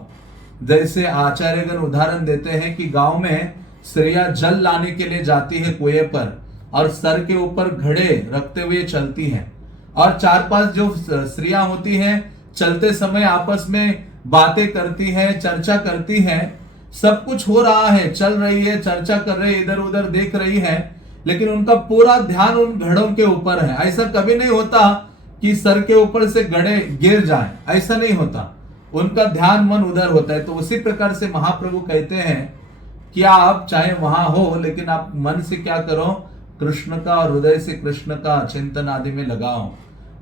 जैसे आचार्यगण उदाहरण देते हैं कि गांव में स्त्रियां जल लाने के लिए जाती है कुएं पर, और सर के ऊपर घड़े रखते हुए चलती हैं, और 4-5 जो स्त्रियां होती हैं चलते समय आपस में बातें करती हैं, चर्चा करती हैं, सब कुछ हो रहा है, चल रही है, चर्चा कर रही है, इधर उधर देख रही है, लेकिन उनका पूरा ध्यान उन घड़ों के ऊपर है। ऐसा कभी नहीं होता कि सर के ऊपर से घड़े गिर जाए, ऐसा नहीं होता, उनका ध्यान मन उधर होता है। तो उसी प्रकार से महाप्रभु कहते हैं कि आप चाहे वहां हो, लेकिन आप मन से क्या करो, कृष्ण का और हृदय से कृष्ण का चिंतन आदि में लगाओ।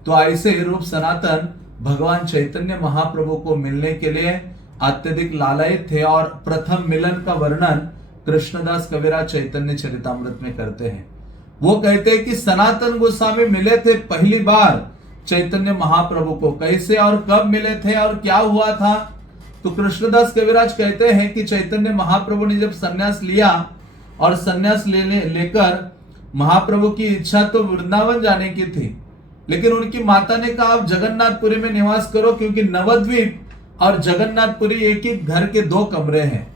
तो ऐसे रूप सनातन भगवान चैतन्य महाप्रभु को मिलने के लिए अत्यधिक लालयित थे, और प्रथम मिलन का वर्णन कृष्णदास कविराज चैतन्य चरितामृत में करते हैं। वो कहते हैं कि सनातन गोस्वामी मिले थे पहली बार चैतन्य महाप्रभु को, कैसे और कब मिले थे और क्या हुआ था। तो कृष्णदास कविराज कहते हैं कि चैतन्य महाप्रभु ने जब संन्यास लिया, और संन्यास लेकर महाप्रभु की इच्छा तो वृंदावन जाने की थी, लेकिन उनकी माता ने कहा आप जगन्नाथपुरी में निवास करो, क्योंकि नवद्वीप और जगन्नाथपुरी एक ही घर के 2 कमरे हैं।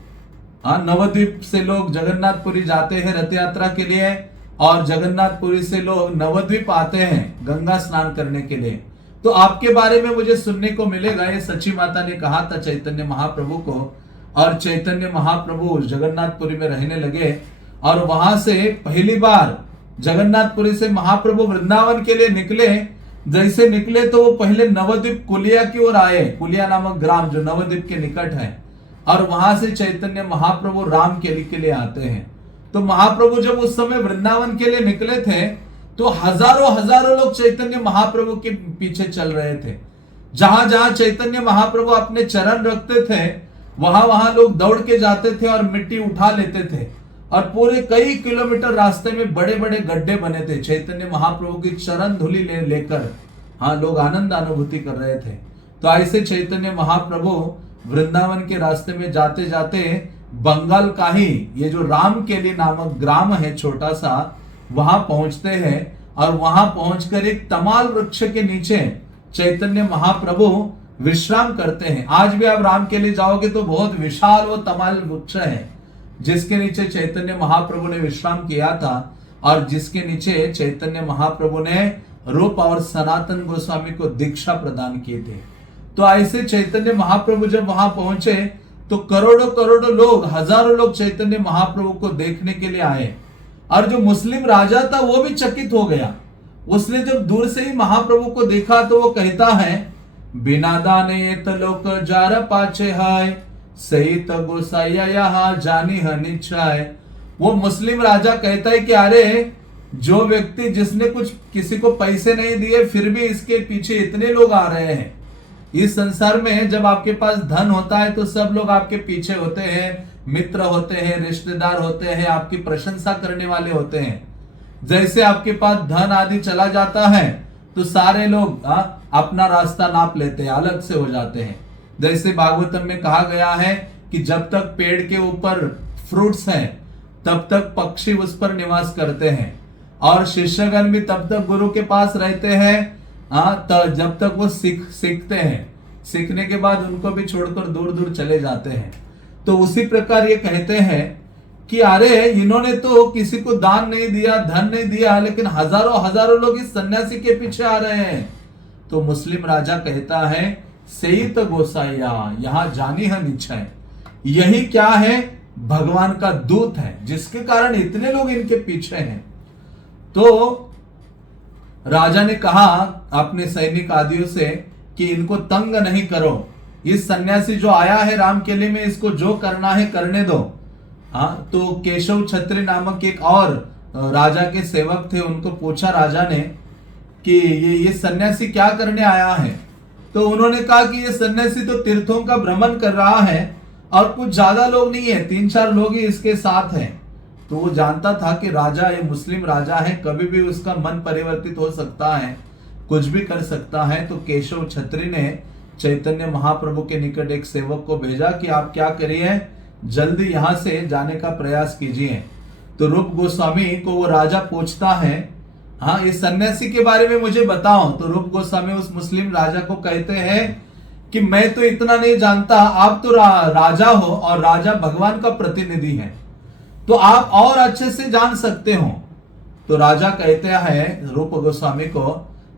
हाँ, नवद्वीप से लोग जगन्नाथपुरी जाते हैं रथ यात्रा के लिए, और जगन्नाथपुरी से लोग नवद्वीप आते हैं गंगा स्नान करने के लिए। तो आपके बारे में मुझे सुनने को मिलेगा, ये सच्ची माता ने कहा था चैतन्य महाप्रभु को, और चैतन्य महाप्रभु जगन्नाथपुरी में रहने लगे, और वहां से पहली बार जगन्नाथपुरी से महाप्रभु वृंदावन के लिए निकले। जैसे निकले तो वो पहले नवद्वीप कुलिया की ओर आए, कुलिया नामक ग्राम जो नवद्वीप के निकट है, और वहां से चैतन्य महाप्रभु राम के लिए आते हैं। तो महाप्रभु जब उस समय वृंदावन के लिए निकले थे, तो हजारों लोग चैतन्य महाप्रभु के पीछे चल रहे थे। जहां जहां चैतन्य महाप्रभु अपने चरण रखते थे, वहां वहां लोग दौड़ के जाते थे और मिट्टी उठा लेते थे, और पूरे कई किलोमीटर रास्ते में बड़े बड़े गड्ढे बने थे चैतन्य महाप्रभु की चरण धूलि लेकर। हाँ, लोग आनंद अनुभूति कर रहे थे। तो ऐसे चैतन्य महाप्रभु वृंदावन के रास्ते में जाते जाते बंगाल का ही ये जो राम के लिए नामक ग्राम है छोटा सा, वहां पहुंचते हैं, और वहां पहुंचकर एक तमाल वृक्ष के नीचे चैतन्य महाप्रभु विश्राम करते हैं। आज भी आप राम के लिए जाओगे तो बहुत विशाल वो तमाल वृक्ष है, जिसके नीचे चैतन्य महाप्रभु ने विश्राम किया था, और जिसके नीचे चैतन्य महाप्रभु ने रूप और सनातन गोस्वामी को दीक्षा प्रदान किए थे। तो ऐसे चैतन्य महाप्रभु जब वहां पहुंचे, तो करोड़ों लोग, हजारों लोग चैतन्य महाप्रभु को देखने के लिए आए, और जो मुस्लिम राजा था वो भी चकित हो गया। उसने जब दूर से ही महाप्रभु को देखा तो वो कहता है, बिना दाने लोक जार पाचे हाय, सही तो गोसाइया यहाँ जानी है निश्चय। वो मुस्लिम राजा कहता है कि अरे, जो व्यक्ति जिसने कुछ किसी को पैसे नहीं दिए, फिर भी इसके पीछे इतने लोग आ रहे हैं। इस संसार में जब आपके पास धन होता है तो सब लोग आपके पीछे होते हैं, मित्र होते हैं, रिश्तेदार होते हैं, आपकी प्रशंसा करने वाले होते हैं। जैसे आपके पास धन आदि चला जाता है तो सारे लोग अपना रास्ता नाप लेते हैं, अलग से हो जाते हैं। जैसे भागवतम में कहा गया है कि जब तक पेड़ के ऊपर फ्रूट्स हैं तब तक पक्षी उस पर निवास करते हैं, और शिष्यगण भी तब तक गुरु के पास रहते हैं जब तक वो सीखते हैं। सीखने के बाद उनको भी छोड़कर दूर दूर चले जाते हैं। तो उसी प्रकार ये कहते हैं कि अरे इन्होंने तो किसी को दान नहीं दिया, धन नहीं दिया, लेकिन हजारों हजारों लोग इस सन्यासी के पीछे आ रहे हैं। तो मुस्लिम राजा कहता है सेइत गोसाइया, यहां जानी है निश्चय, यही क्या है, भगवान का दूत है, जिसके कारण इतने लोग इनके पीछे हैं। तो राजा ने कहा अपने सैनिक आदियों से कि इनको तंग नहीं करो, इस सन्यासी जो आया है राम केले में, इसको जो करना है करने दो। हाँ, तो केशव छत्री नामक एक और राजा के सेवक थे, उनको पूछा राजा ने कि ये सन्यासी क्या करने आया है। तो उन्होंने कहा कि ये सन्यासी तो तीर्थों का भ्रमण कर रहा है और कुछ ज्यादा लोग नहीं है, 3-4 लोग ही इसके साथ हैं। तो वो जानता था कि राजा, ये मुस्लिम राजा है, कभी भी उसका मन परिवर्तित हो सकता है, कुछ भी कर सकता है। तो केशव छत्री ने चैतन्य महाप्रभु के निकट एक सेवक को भेजा कि आप क्या करिए, जल्दी यहां से जाने का प्रयास कीजिए। तो रूप गोस्वामी को वो राजा पूछता है, हाँ इस सन्यासी के बारे में मुझे बताओ। तो रूप गोस्वामी उस मुस्लिम राजा को कहते हैं कि मैं तो इतना नहीं जानता, आप तो राजा हो और राजा भगवान का प्रतिनिधि है, तो आप और अच्छे से जान सकते हो। तो राजा कहते हैं रूप गोस्वामी को,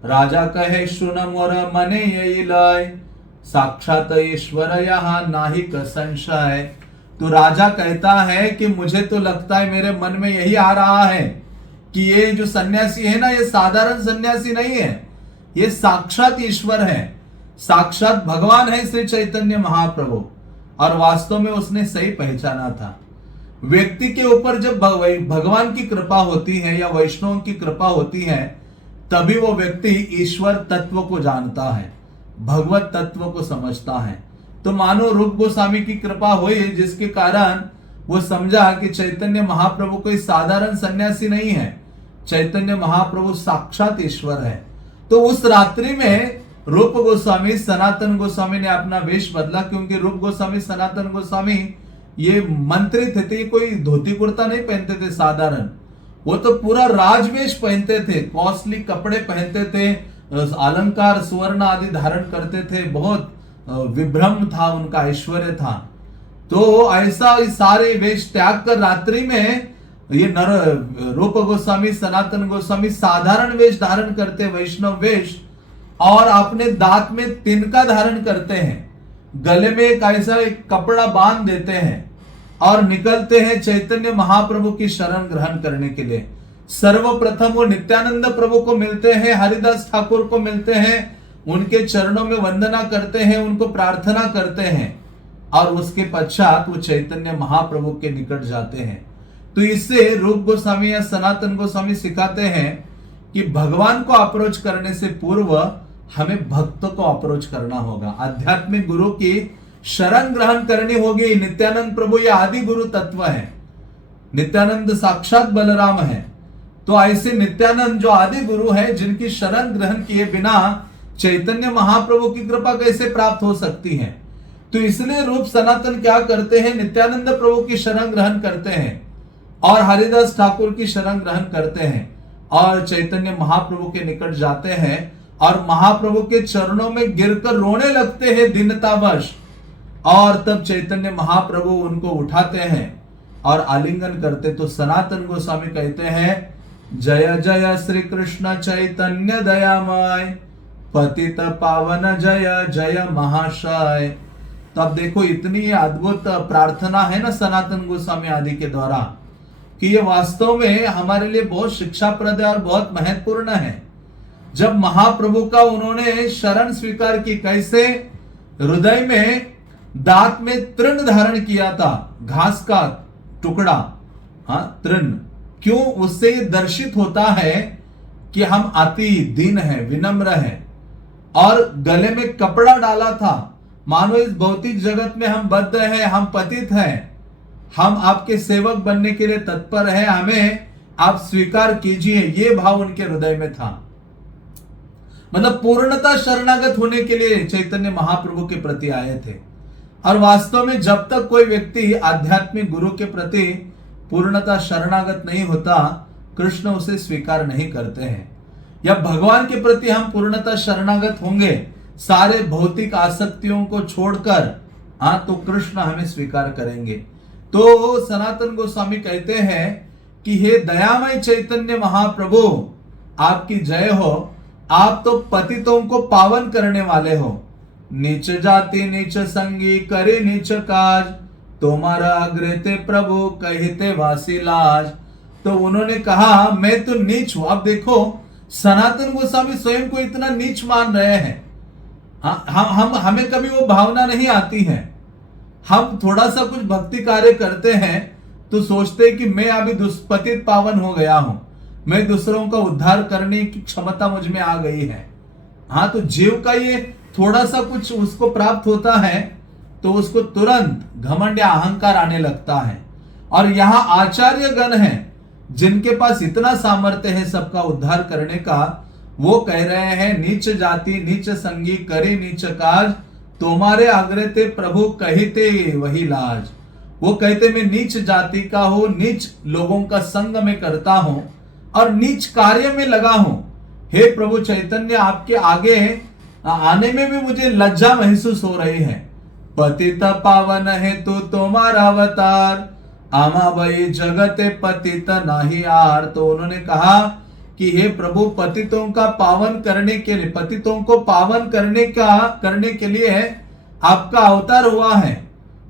राजा कहे सुन मोर मने यही लय, साक्षात ईश्वर यहाँ नाहि क संशय। तो राजा कहता है कि मुझे तो लगता है, मेरे मन में यही आ रहा है कि ये जो सन्यासी है ना, ये साधारण सन्यासी नहीं है, ये साक्षात ईश्वर है, साक्षात भगवान है श्री चैतन्य महाप्रभु। और वास्तव में उसने सही पहचाना था। व्यक्ति के ऊपर जब भगवान की कृपा होती है या वैष्णव की कृपा होती है, तभी वो व्यक्ति ईश्वर तत्व को जानता है, भगवत तत्व को समझता है। तो मानो रूप गोस्वामी की कृपा हुई, जिसके कारण वो समझा कि चैतन्य महाप्रभु कोई साधारण सन्यासी नहीं है, चैतन्य महाप्रभु साक्षात ईश्वर है। तो उस रात्रि में रूप गोस्वामी सनातन गोस्वामी ने अपना वेश बदला, क्योंकि रूप गोस्वामी सनातन गोस्वामी ये मंत्री थे, तो ये कोई धोती कुर्ता नहीं पहनते थे साधारण, वो तो पूरा राजवेश पहनते थे, कॉस्टली कपड़े पहनते थे, अलंकार सुवर्ण आदि धारण करते थे, बहुत विभ्रम था, उनका ऐश्वर्य था। तो ऐसा इस सारे वेश त्याग कर रात्रि में ये रूप गोस्वामी सनातन गोस्वामी साधारण वेश धारण करते, वैष्णव वेश, और अपने दांत में तिनका धारण करते हैं, गले में एक ऐसा एक कपड़ा बांध देते हैं और निकलते हैं चैतन्य महाप्रभु की शरण ग्रहण करने के लिए। सर्वप्रथम वो नित्यानंद प्रभु को मिलते हैं, हरिदास ठाकुर को मिलते हैं, उनके चरणों में वंदना करते हैं, उनको प्रार्थना करते हैं, और उसके पश्चात वो चैतन्य महाप्रभु के निकट जाते हैं। तो इससे रूप गोस्वामी या सनातन गोस्वामी सिखाते हैं कि भगवान को अप्रोच करने से पूर्व हमें भक्त को अप्रोच करना होगा, आध्यात्मिक गुरु की शरण ग्रहण करनी होगी। नित्यानंद प्रभु ये आदि गुरु तत्व है, नित्यानंद साक्षात बलराम है। तो ऐसे नित्यानंद जो आदि गुरु है, जिनकी शरण ग्रहण किए बिना चैतन्य महाप्रभु की कृपा कैसे प्राप्त हो सकती है। तो इसलिए रूप सनातन क्या करते हैं, नित्यानंद प्रभु की शरण ग्रहण करते हैं और हरिदास ठाकुर की शरण ग्रहण करते हैं और चैतन्य महाप्रभु के निकट जाते हैं और महाप्रभु के चरणों में गिरकर रोने लगते हैं दीनतावश। और तब चैतन्य महाप्रभु उनको उठाते हैं और आलिंगन करते। तो सनातन गोस्वामी कहते हैं, जय जय श्री कृष्ण चैतन्य दयामय, पतित पावन जय जय महाशय। तो अब देखो इतनी अद्भुत प्रार्थना है ना सनातन गोस्वामी आदि के द्वारा, कि ये वास्तव में हमारे लिए बहुत शिक्षाप्रद है और बहुत महत्वपूर्ण है। जब महाप्रभु का उन्होंने शरण स्वीकार की, कैसे, हृदय में दांत में तृण धारण किया था, घास का टुकड़ा, हाँ तृण, क्यों, उससे दर्शित होता है कि हम अति दीन हैं, विनम्र हैं। और गले में कपड़ा डाला था, मानो इस भौतिक जगत में हम बद्ध हैं, हम पतित हैं, हम आपके सेवक बनने के लिए तत्पर हैं, हमें आप स्वीकार कीजिए, ये भाव उनके हृदय में था। मतलब पूर्णता शरणागत होने के लिए चैतन्य महाप्रभु के प्रति आए थे। और वास्तव में जब तक कोई व्यक्ति आध्यात्मिक गुरु के प्रति पूर्णता शरणागत नहीं होता, कृष्ण उसे स्वीकार नहीं करते हैं। या भगवान के प्रति हम पूर्णता शरणागत होंगे सारे भौतिक आसक्तियों को छोड़कर तो कृष्ण हमें स्वीकार करेंगे। तो सनातन गोस्वामी कहते हैं कि हे दयामय चैतन्य महाप्रभु, आपकी जय हो। आप तो पतितों को पावन करने वाले हो। नीच जाति नीच संगी करे नीच काज, तुम्हारा अग्रते प्रभु कहते वासी लाज। तो उन्होंने कहा मैं तो नीच हूं। अब देखो सनातन गोस्वामी स्वयं को इतना नीच मान रहे हैं। हम हमें कभी वो भावना नहीं आती है। हम थोड़ा सा कुछ भक्ति कार्य करते हैं तो सोचते हैं कि मैं अभी दुष्पतित पावन हो गया हूं, मैं दूसरों का उद्धार करने की क्षमता मुझ में आ गई है। तो जीव का ये थोड़ा सा कुछ उसको प्राप्त होता है तो उसको तुरंत घमंड या अहंकार आने लगता है। और यहाँ आचार्य गण हैं जिनके पास इतना सामर्थ्य है सबका उद्धार करने का, वो कह रहे हैं नीच जाति नीच संगी करे नीच काज, तुम्हारे अग्रते प्रभु कहते वही लाज। वो कहते मैं नीच जाति का हूं, नीच लोगों का संग में करता हूं और नीच कार्य में लगा हूं। हे प्रभु चैतन्य, आपके आगे आने में भी मुझे लज्जा महसूस हो रही है। पतित पावन है तो तुम्हारा अवतार, आमा भई जगते पतित नाही आर। तो उन्होंने कहा कि हे प्रभु, पतितों का पावन करने के लिए, पतितों को पावन करने के लिए आपका अवतार हुआ है।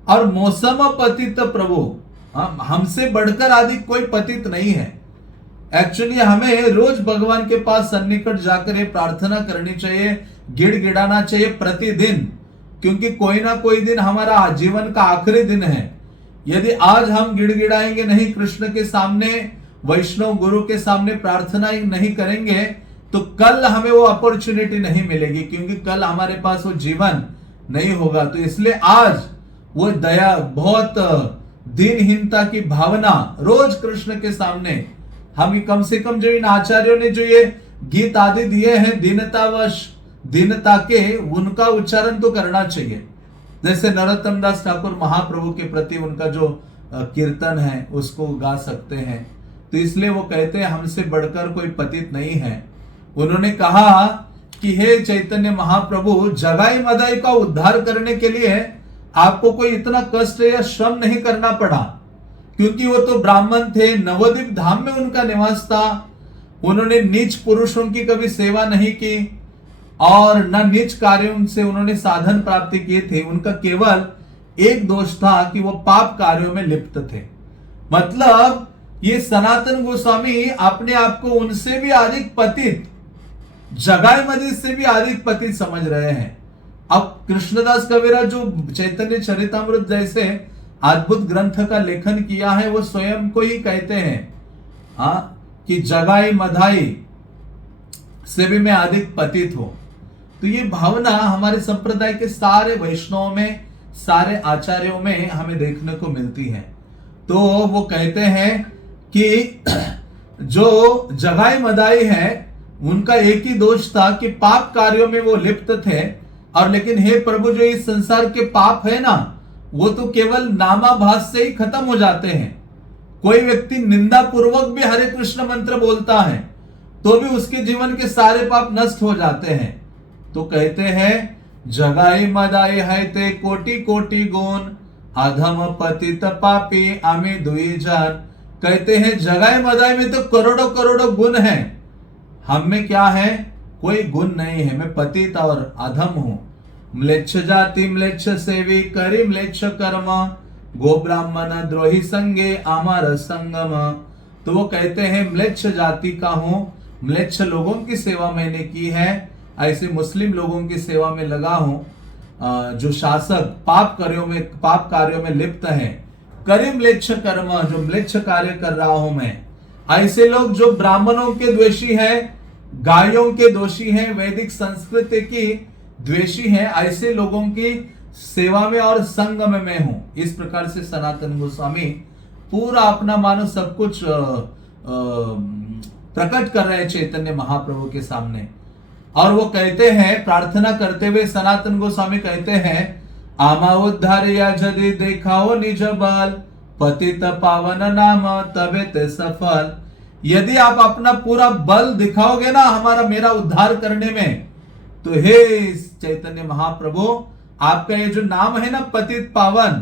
और मौसम पतित प्रभु, हमसे बढ़कर आदि कोई पतित नहीं है। एक्चुअली हमें रोज भगवान के पास सन्निकट जाकर ये प्रार्थना करनी चाहिए, गिड़गिड़ाना चाहिए प्रतिदिन, क्योंकि कोई ना कोई दिन हमारा जीवन का आखिरी दिन है। यदि आज हम गिड़गिड़ाएंगे नहीं कृष्ण के सामने, वैष्णव गुरु के सामने प्रार्थना नहीं करेंगे, तो कल हमें वो अपॉर्चुनिटी नहीं मिलेगी, क्योंकि कल हमारे पास वो जीवन नहीं होगा। तो इसलिए आज वो दया, बहुत दीनहीनता की भावना रोज कृष्ण के सामने हम कम से कम, जो इन आचार्यों ने जो ये गीत आदि दिए हैं दीनता के, उनका उच्चारण तो करना चाहिए। जैसे नरोत्तम दास ठाकुर महाप्रभु के प्रति उनका जो कीर्तन है उसको गा सकते हैं। तो इसलिए वो कहते हैं हमसे बढ़कर कोई पतित नहीं है। उन्होंने कहा कि हे चैतन्य महाप्रभु, जगाई मदाई का उद्धार करने के लिए आपको कोई इतना कष्ट या श्रम नहीं करना पड़ा, क्योंकि वो तो ब्राह्मण थे, नवद्वीप धाम में उनका निवास था। उन्होंने नीच पुरुषों की कभी सेवा नहीं की और न नीच कार्यों से उन्होंने साधन प्राप्ति किए थे। उनका केवल एक दोष था कि वो पाप कार्यों में लिप्त थे। मतलब ये सनातन गोस्वामी अपने आप को उनसे भी अधिक पतित, जगाई मदी से भी अधिक पतित समझ रहे हैं। अब कृष्णदास कबीरा जो चैतन्य चरितामृत जैसे अद्भुत ग्रंथ का लेखन किया है, वो स्वयं को ही कहते हैं कि जगाई मधाई से भी मैं अधिक पतित हूं। तो ये भावना हमारे संप्रदाय के सारे वैष्णवों में, सारे आचार्यों में हमें देखने को मिलती है। तो वो कहते हैं कि जो जगाई मदाई है उनका एक ही दोष था कि पाप कार्यों में वो लिप्त थे। और लेकिन हे प्रभु, जो इस संसार के पाप है ना, वो तो केवल नामाभास से ही खत्म हो जाते हैं। कोई व्यक्ति निंदा पूर्वक भी हरे कृष्ण मंत्र बोलता है तो भी उसके जीवन के सारे पाप नष्ट हो जाते हैं। तो कहते हैं जगाई मदाई है ते कोटि कोटि गुण, अधम पतित पापी आमे दुई जान। कहते हैं जगाई मदाई में तो करोड़ों करोड़ों गुण हैं, हम में क्या है, कोई गुण नहीं है। मैं पतित और अधम हूं। म्लेच्छ जाति म्लेच्छ सेवी करी म्लेच्छ कर्म, गो ब्राह्मण द्रोही संगे आमार संगम। तो वो कहते हैं म्लेच्छ जाति का हूं, म्लेच्छ लोगों की सेवा मैंने की है, ऐसे मुस्लिम लोगों की सेवा में लगा हूं जो शासक पाप कार्यों में लिप्त है। करी म्लेच्छ कर्म, जो म्लेच्छ कार्य कर रहा हूं मैं। ऐसे लोग जो ब्राह्मणों के द्वेषी है, गायों के दोषी हैं, वैदिक संस्कृति की द्वेषी हैं, ऐसे लोगों की सेवा में और संग में मैं हूं। इस प्रकार से सनातन गोस्वामी पूरा अपना मानो सब कुछ प्रकट कर रहे हैं चैतन्य महाप्रभु के सामने। और वो कहते हैं, प्रार्थना करते हुए सनातन गोस्वामी कहते हैं, आमा उद्धार या जदि देखाओ निज बल, पतित पावन नाम तबे ते सफल। यदि आप अपना पूरा बल दिखाओगे ना मेरा उद्धार करने में, तो हे चैतन्य महाप्रभु आपका ये जो नाम है ना पतित पावन,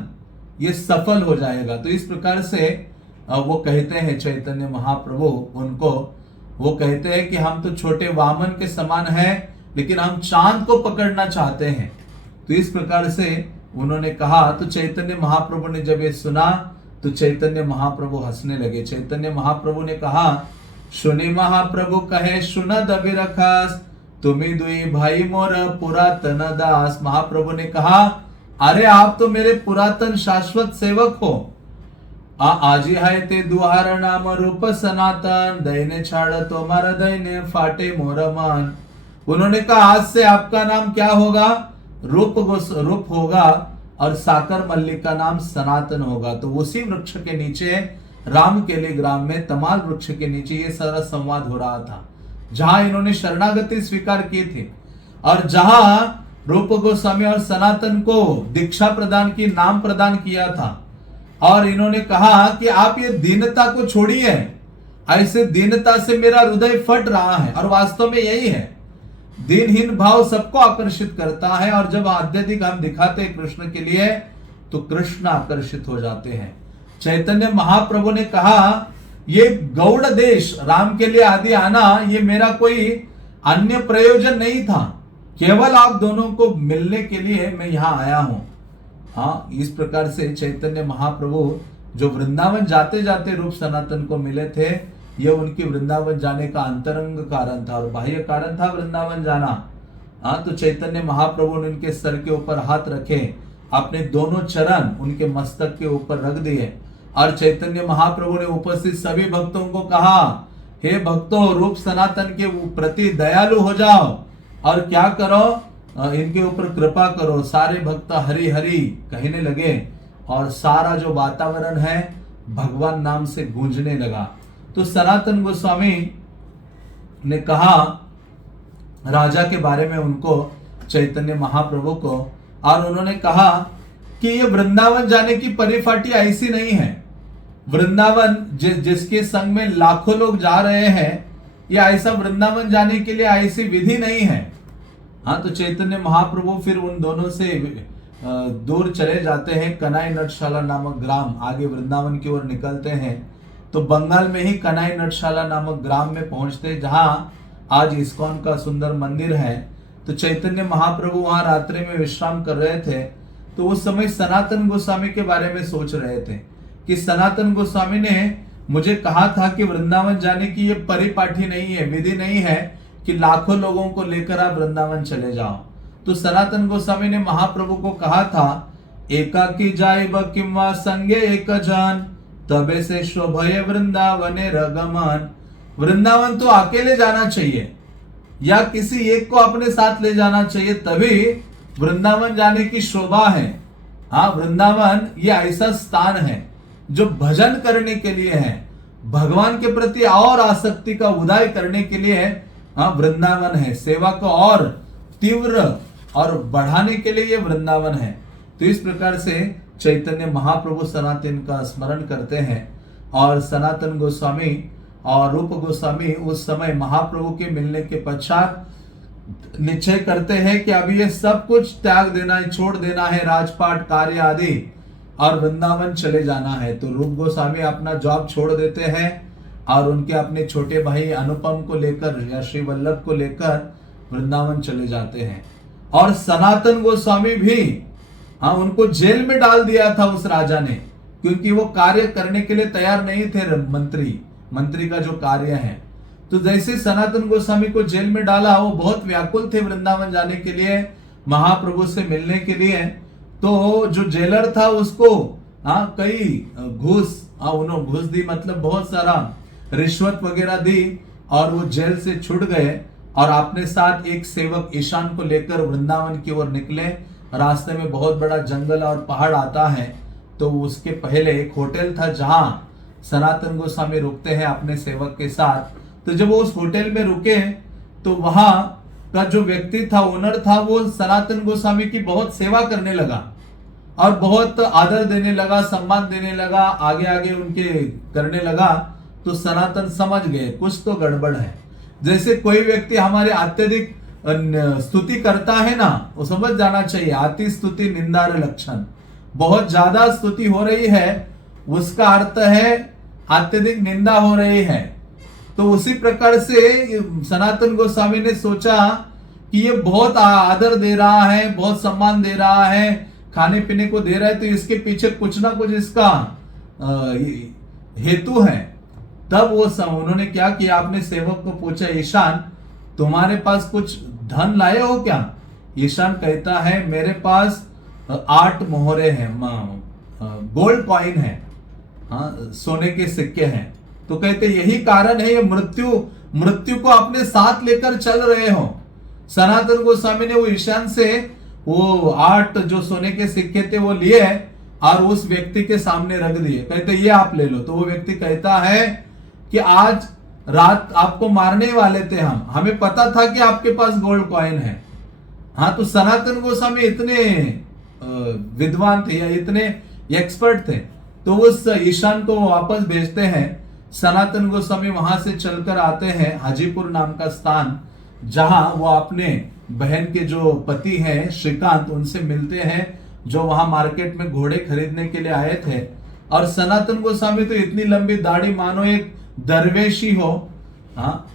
ये सफल हो जाएगा। तो इस प्रकार से वो कहते हैं चैतन्य महाप्रभु उनको, वो कहते हैं कि हम तो छोटे वामन के समान हैं, लेकिन हम चांद को पकड़ना चाहते हैं। तो इस प्रकार से उन्होंने कहा। तो चैतन्य महाप्रभु ने जब ये सुना तो चैतन्य महाप्रभु हंसने लगे। चैतन्य महाप्रभु ने कहा, सुनी महाप्रभु कहे सुनद अभिरखास, तुम्ही दुई भाई मोर पुरातन दास। महाप्रभु ने कहा, अरे आप तो मेरे पुरातन शाश्वत सेवक हो। आजी है ते दुहार नाम रूप सनातन, दैने छाड़ तुम्हारा दैने फाटे मोर मन। उन्होंने कहा, आज से आपका नाम क्या होगा? रूप होगा, और साकर मल्लिक का नाम सनातन होगा। तो उसी वृक्ष के नीचे राम केली ग्राम में तमाल वृक्ष के नीचे ये सारा संवाद हो रहा था, जहां इन्होंने शरणागति स्वीकार की थी, और जहां रूप गोस्वामी और सनातन को दीक्षा प्रदान की, नाम प्रदान किया था। और इन्होंने कहा कि आप ये दीनता को छोड़िए, ऐसे दीनता से मेरा हृदय फट रहा है। और वास्तव में यही है, दीनहीन भाव सबको आकर्षित करता है, और जब अत्यधिक हम दिखाते हैं कृष्ण के लिए तो कृष्ण आकर्षित हो जाते हैं। चैतन्य महाप्रभु ने कहा, ये गौड़ देश राम के लिए आदि आना, ये मेरा कोई अन्य प्रयोजन नहीं था, केवल आप दोनों को मिलने के लिए मैं यहां आया हूं। हाँ, इस प्रकार से चैतन्य महाप्रभु जो वृंदावन जाते जाते रूप सनातन को मिले थे, यह उनकी वृंदावन जाने का अंतरंग कारण था, और बाह्य कारण था वृंदावन जाना। हाँ, तो चैतन्य महाप्रभु ने उनके सर के ऊपर हाथ रखे, अपने दोनों चरण उनके मस्तक के ऊपर रख दिए, और चैतन्य महाप्रभु ने उपस्थित सभी भक्तों को कहा, हे भक्तों, रूप सनातन के प्रति दयालु हो जाओ, और क्या करो, इनके ऊपर कृपा करो। सारे भक्त हरि हरि कहने लगे, और सारा जो वातावरण है भगवान नाम से गूंजने लगा। तो सनातन गोस्वामी ने कहा राजा के बारे में उनको, चैतन्य महाप्रभु को, और उन्होंने कहा कि ये वृंदावन जाने की परिपाटी ऐसी नहीं है। वृंदावन जिसके संग में लाखों लोग जा रहे हैं, या ऐसा वृंदावन जाने के लिए ऐसी विधि नहीं है। हाँ, तो चैतन्य महाप्रभु फिर उन दोनों से दूर चले जाते हैं। कनाई नटशाला नामक ग्राम, आगे वृंदावन की ओर निकलते हैं, तो बंगाल में ही कनाई नटशाला नामक ग्राम में पहुंचते, जहां आज इस्कॉन का सुंदर मंदिर है। तो चैतन्य महाप्रभु वहां रात्रि में विश्राम कर रहे थे। तो उस समय सनातन गोस्वामी के बारे में सोच रहे थे कि सनातन गोस्वामी ने मुझे कहा था कि वृंदावन जाने की ये परिपाटी नहीं है, विधि नहीं है कि लाखों लोगों को लेकर आप वृंदावन चले जाओ। तो सनातन गोस्वामी ने महाप्रभु को कहा था, एकाकी जाइब किंवा संगे एक जन, तबे से शोभय वृंदावने रगमन। वृंदावन तो अकेले जाना चाहिए, या किसी एक को अपने साथ ले जाना चाहिए, तभी वृंदावन जाने की शोभा है। हाँ, वृंदावन ये ऐसा स्थान है जो भजन करने के लिए है, भगवान के प्रति और आसक्ति का उदय करने के लिए। हाँ, वृंदावन है, सेवा को और तीव्र और बढ़ाने के लिए ये वृंदावन है। तो इस प्रकार से चैतन्य महाप्रभु सनातन का स्मरण करते हैं, और सनातन गोस्वामी और रूप गोस्वामी उस समय महाप्रभु के मिलने के पश्चात निश्चय करते हैं कि अभी ये सब कुछ त्याग देना है, छोड़ देना है, राजपाट कार्य आदि, और वृंदावन चले जाना है। तो रूप गोस्वामी अपना जॉब छोड़ देते हैं, और उनके अपने छोटे भाई अनुपम को लेकर या श्री वल्लभ को लेकर वृंदावन चले जाते हैं। और सनातन गोस्वामी भी, हाँ, उनको जेल में डाल दिया था उस राजा ने, क्योंकि वो कार्य करने के लिए तैयार नहीं थे। मंत्री का जो कार्य है, तो जैसे सनातन गोस्वामी को जेल में डाला, वो बहुत व्याकुल थे वृंदावन जाने के लिए, महाप्रभु से मिलने के लिए। तो जो जेलर था उसको कई घूस, उन्होंने घूस दी, मतलब बहुत सारा रिश्वत वगैरह दी, और वो जेल से छूट गए, और अपने साथ एक सेवक ईशान को लेकर वृंदावन की ओर निकले। रास्ते में बहुत बड़ा जंगल और पहाड़ आता है, तो उसके पहले एक होटल था जहां सनातन गोस्वामी रुकते हैं अपने सेवक के साथ। तो जब वो उस होटल में रुके, तो वहां का जो व्यक्ति था, ओनर था, वो सनातन गोस्वामी की बहुत सेवा करने लगा, और बहुत आदर देने लगा, सम्मान देने लगा, आगे आगे उनके करने लगा। तो सनातन समझ गए कुछ तो गड़बड़ है। जैसे कोई व्यक्ति हमारे अत्यधिक स्तुति करता है ना, वो समझ जाना चाहिए अति स्तुति निंदार लक्षण। बहुत ज्यादा स्तुति हो रही है उसका अर्थ है अत्यधिक निंदा हो रही है। तो उसी प्रकार से सनातन गोस्वामी ने सोचा कि ये बहुत आदर दे रहा है, बहुत सम्मान दे रहा है, खाने पीने को दे रहा है, तो इसके पीछे कुछ ना कुछ इसका हेतु है। तब वो उन्होंने क्या किया, अपने सेवक को पूछा, ईशान तुम्हारे पास कुछ धन लाए हो क्या? ईशान कहता है मेरे पास 8 मोहरे हैं, गोल्ड कॉइन है, हाँ सोने के सिक्के हैं। तो कहते यही कारण है ये मृत्यु को अपने साथ लेकर चल रहे हो। सनातन गोस्वामी ने वो ईशान से वो 8 जो सोने के सिक्के थे वो लिए और उस व्यक्ति के सामने रख दिए। कहते ये आप ले लो। तो वो व्यक्ति कहता है कि आज रात आपको मारने वाले थे हमें पता था कि आपके पास गोल्ड कॉइन है। हाँ, तो सनातन गोस्वामी इतने विद्वान थे या इतने एक्सपर्ट थे, तो उस ईशान को वापस भेजते हैं। सनातन गोस्वामी वहां से चलकर आते हैं हाजीपुर नाम का स्थान, जहां वो अपने बहन के जो पति हैं श्रीकांत, उनसे मिलते हैं, जो वहां मार्केट में घोड़े खरीदने के लिए आए थे। और सनातन गोस्वामी तो इतनी लंबी दाढ़ी मानो एक दरवेशी हो। हाँ,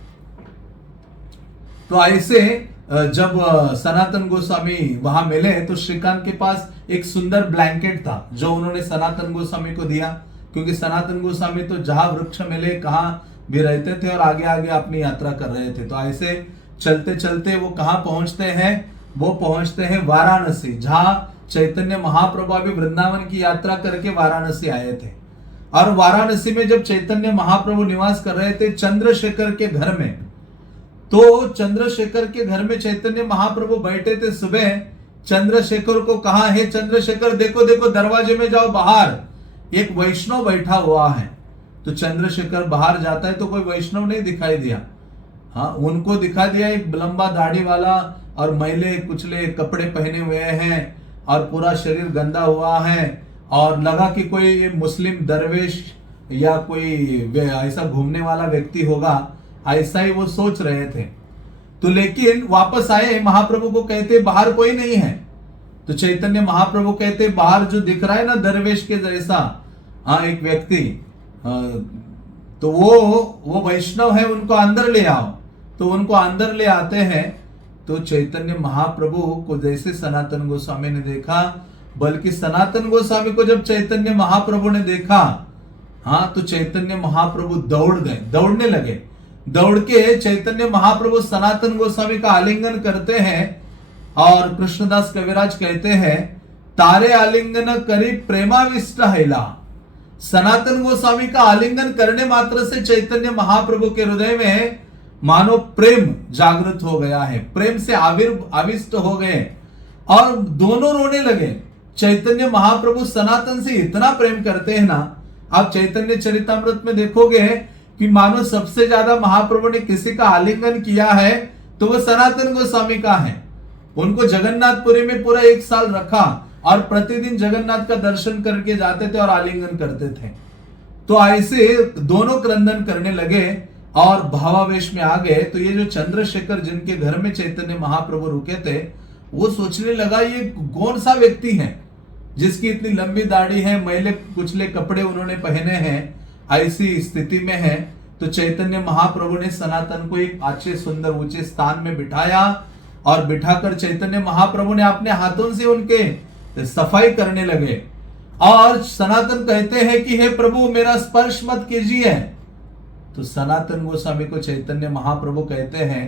तो ऐसे जब सनातन गोस्वामी वहां मिले तो श्रीकांत के पास एक सुंदर ब्लैंकेट था जो उन्होंने सनातन गोस्वामी को दिया, क्योंकि सनातन गोस्वामी तो जहां वृक्ष मिले कहां भी रहते थे और आगे आगे अपनी यात्रा कर रहे थे। तो ऐसे चलते चलते वो कहां पहुंचते हैं, वो पहुंचते हैं वाराणसी, जहां चैतन्य महाप्रभु अभी वृंदावन की यात्रा करके वाराणसी आए थे। और वाराणसी में जब चैतन्य महाप्रभु निवास कर रहे थे चंद्रशेखर के घर में, तो चंद्रशेखर के घर में चैतन्य महाप्रभु बैठे थे। सुबह चंद्रशेखर को कहा, हे चंद्रशेखर देखो देखो दरवाजे में जाओ, बाहर एक वैष्णव बैठा हुआ है। तो चंद्रशेखर बाहर जाता है तो कोई वैष्णव नहीं दिखाई दिया। हाँ, उनको दिखा दिया एक लंबा दाढ़ी वाला और मैले कुचले कपड़े पहने हुए हैं और पूरा शरीर गंदा हुआ है, और लगा कि कोई मुस्लिम दरवेश या कोई ऐसा घूमने वाला व्यक्ति होगा, ऐसा ही वो सोच रहे थे। तो लेकिन वापस आए, महाप्रभु को कहते बाहर कोई नहीं है। तो चैतन्य महाप्रभु कहते बाहर जो दिख रहा है ना दरवेश के जैसा, हाँ एक व्यक्ति, तो वो वैष्णव है, उनको अंदर ले आओ। तो उनको अंदर ले आते हैं। तो चैतन्य महाप्रभु को जैसे सनातन गोस्वामी ने देखा, बल्कि सनातन गोस्वामी को जब चैतन्य महाप्रभु ने देखा, हाँ तो चैतन्य महाप्रभु दौड़ने लगे। दौड़ के चैतन्य महाप्रभु सनातन गोस्वामी का आलिंगन करते हैं। और कृष्णदास कविराज कहते हैं, तारे आलिंगन करी प्रेमाविष्ट हैला। सनातन गोस्वामी का आलिंगन करने मात्र से चैतन्य महाप्रभु के हृदय में मानो प्रेम जागृत हो गया है, प्रेम से आविष्ट हो गए और दोनों रोने लगे। चैतन्य महाप्रभु सनातन से इतना प्रेम करते हैं ना, आप चैतन्य चरितामृत में देखोगे कि मानो सबसे ज्यादा महाप्रभु ने किसी का आलिंगन किया है तो वो सनातन गोस्वामी का है। उनको जगन्नाथपुरी में पूरा 1 साल रखा और प्रतिदिन जगन्नाथ का दर्शन करके जाते थे और आलिंगन करते थे। तो ऐसे दोनों क्रंदन करने लगे और भावावेश में आ गए। तो ये जो चंद्रशेखर जिनके घर में चैतन्य महाप्रभु रुके थे, वो सोचने लगा ये कौन सा व्यक्ति है जिसकी इतनी लंबी दाढ़ी है, मैले कुचले कपड़े उन्होंने पहने हैं, ऐसी स्थिति में है। तो चैतन्य महाप्रभु ने सनातन को एक अच्छे सुंदर ऊंचे स्थान में बिठाया और बिठाकर चैतन्य महाप्रभु ने अपने हाथों से उनके सफाई करने लगे। और सनातन कहते हैं कि हे प्रभु मेरा स्पर्श मत कीजिए। तो सनातन गोस्वामी को चैतन्य महाप्रभु कहते हैं,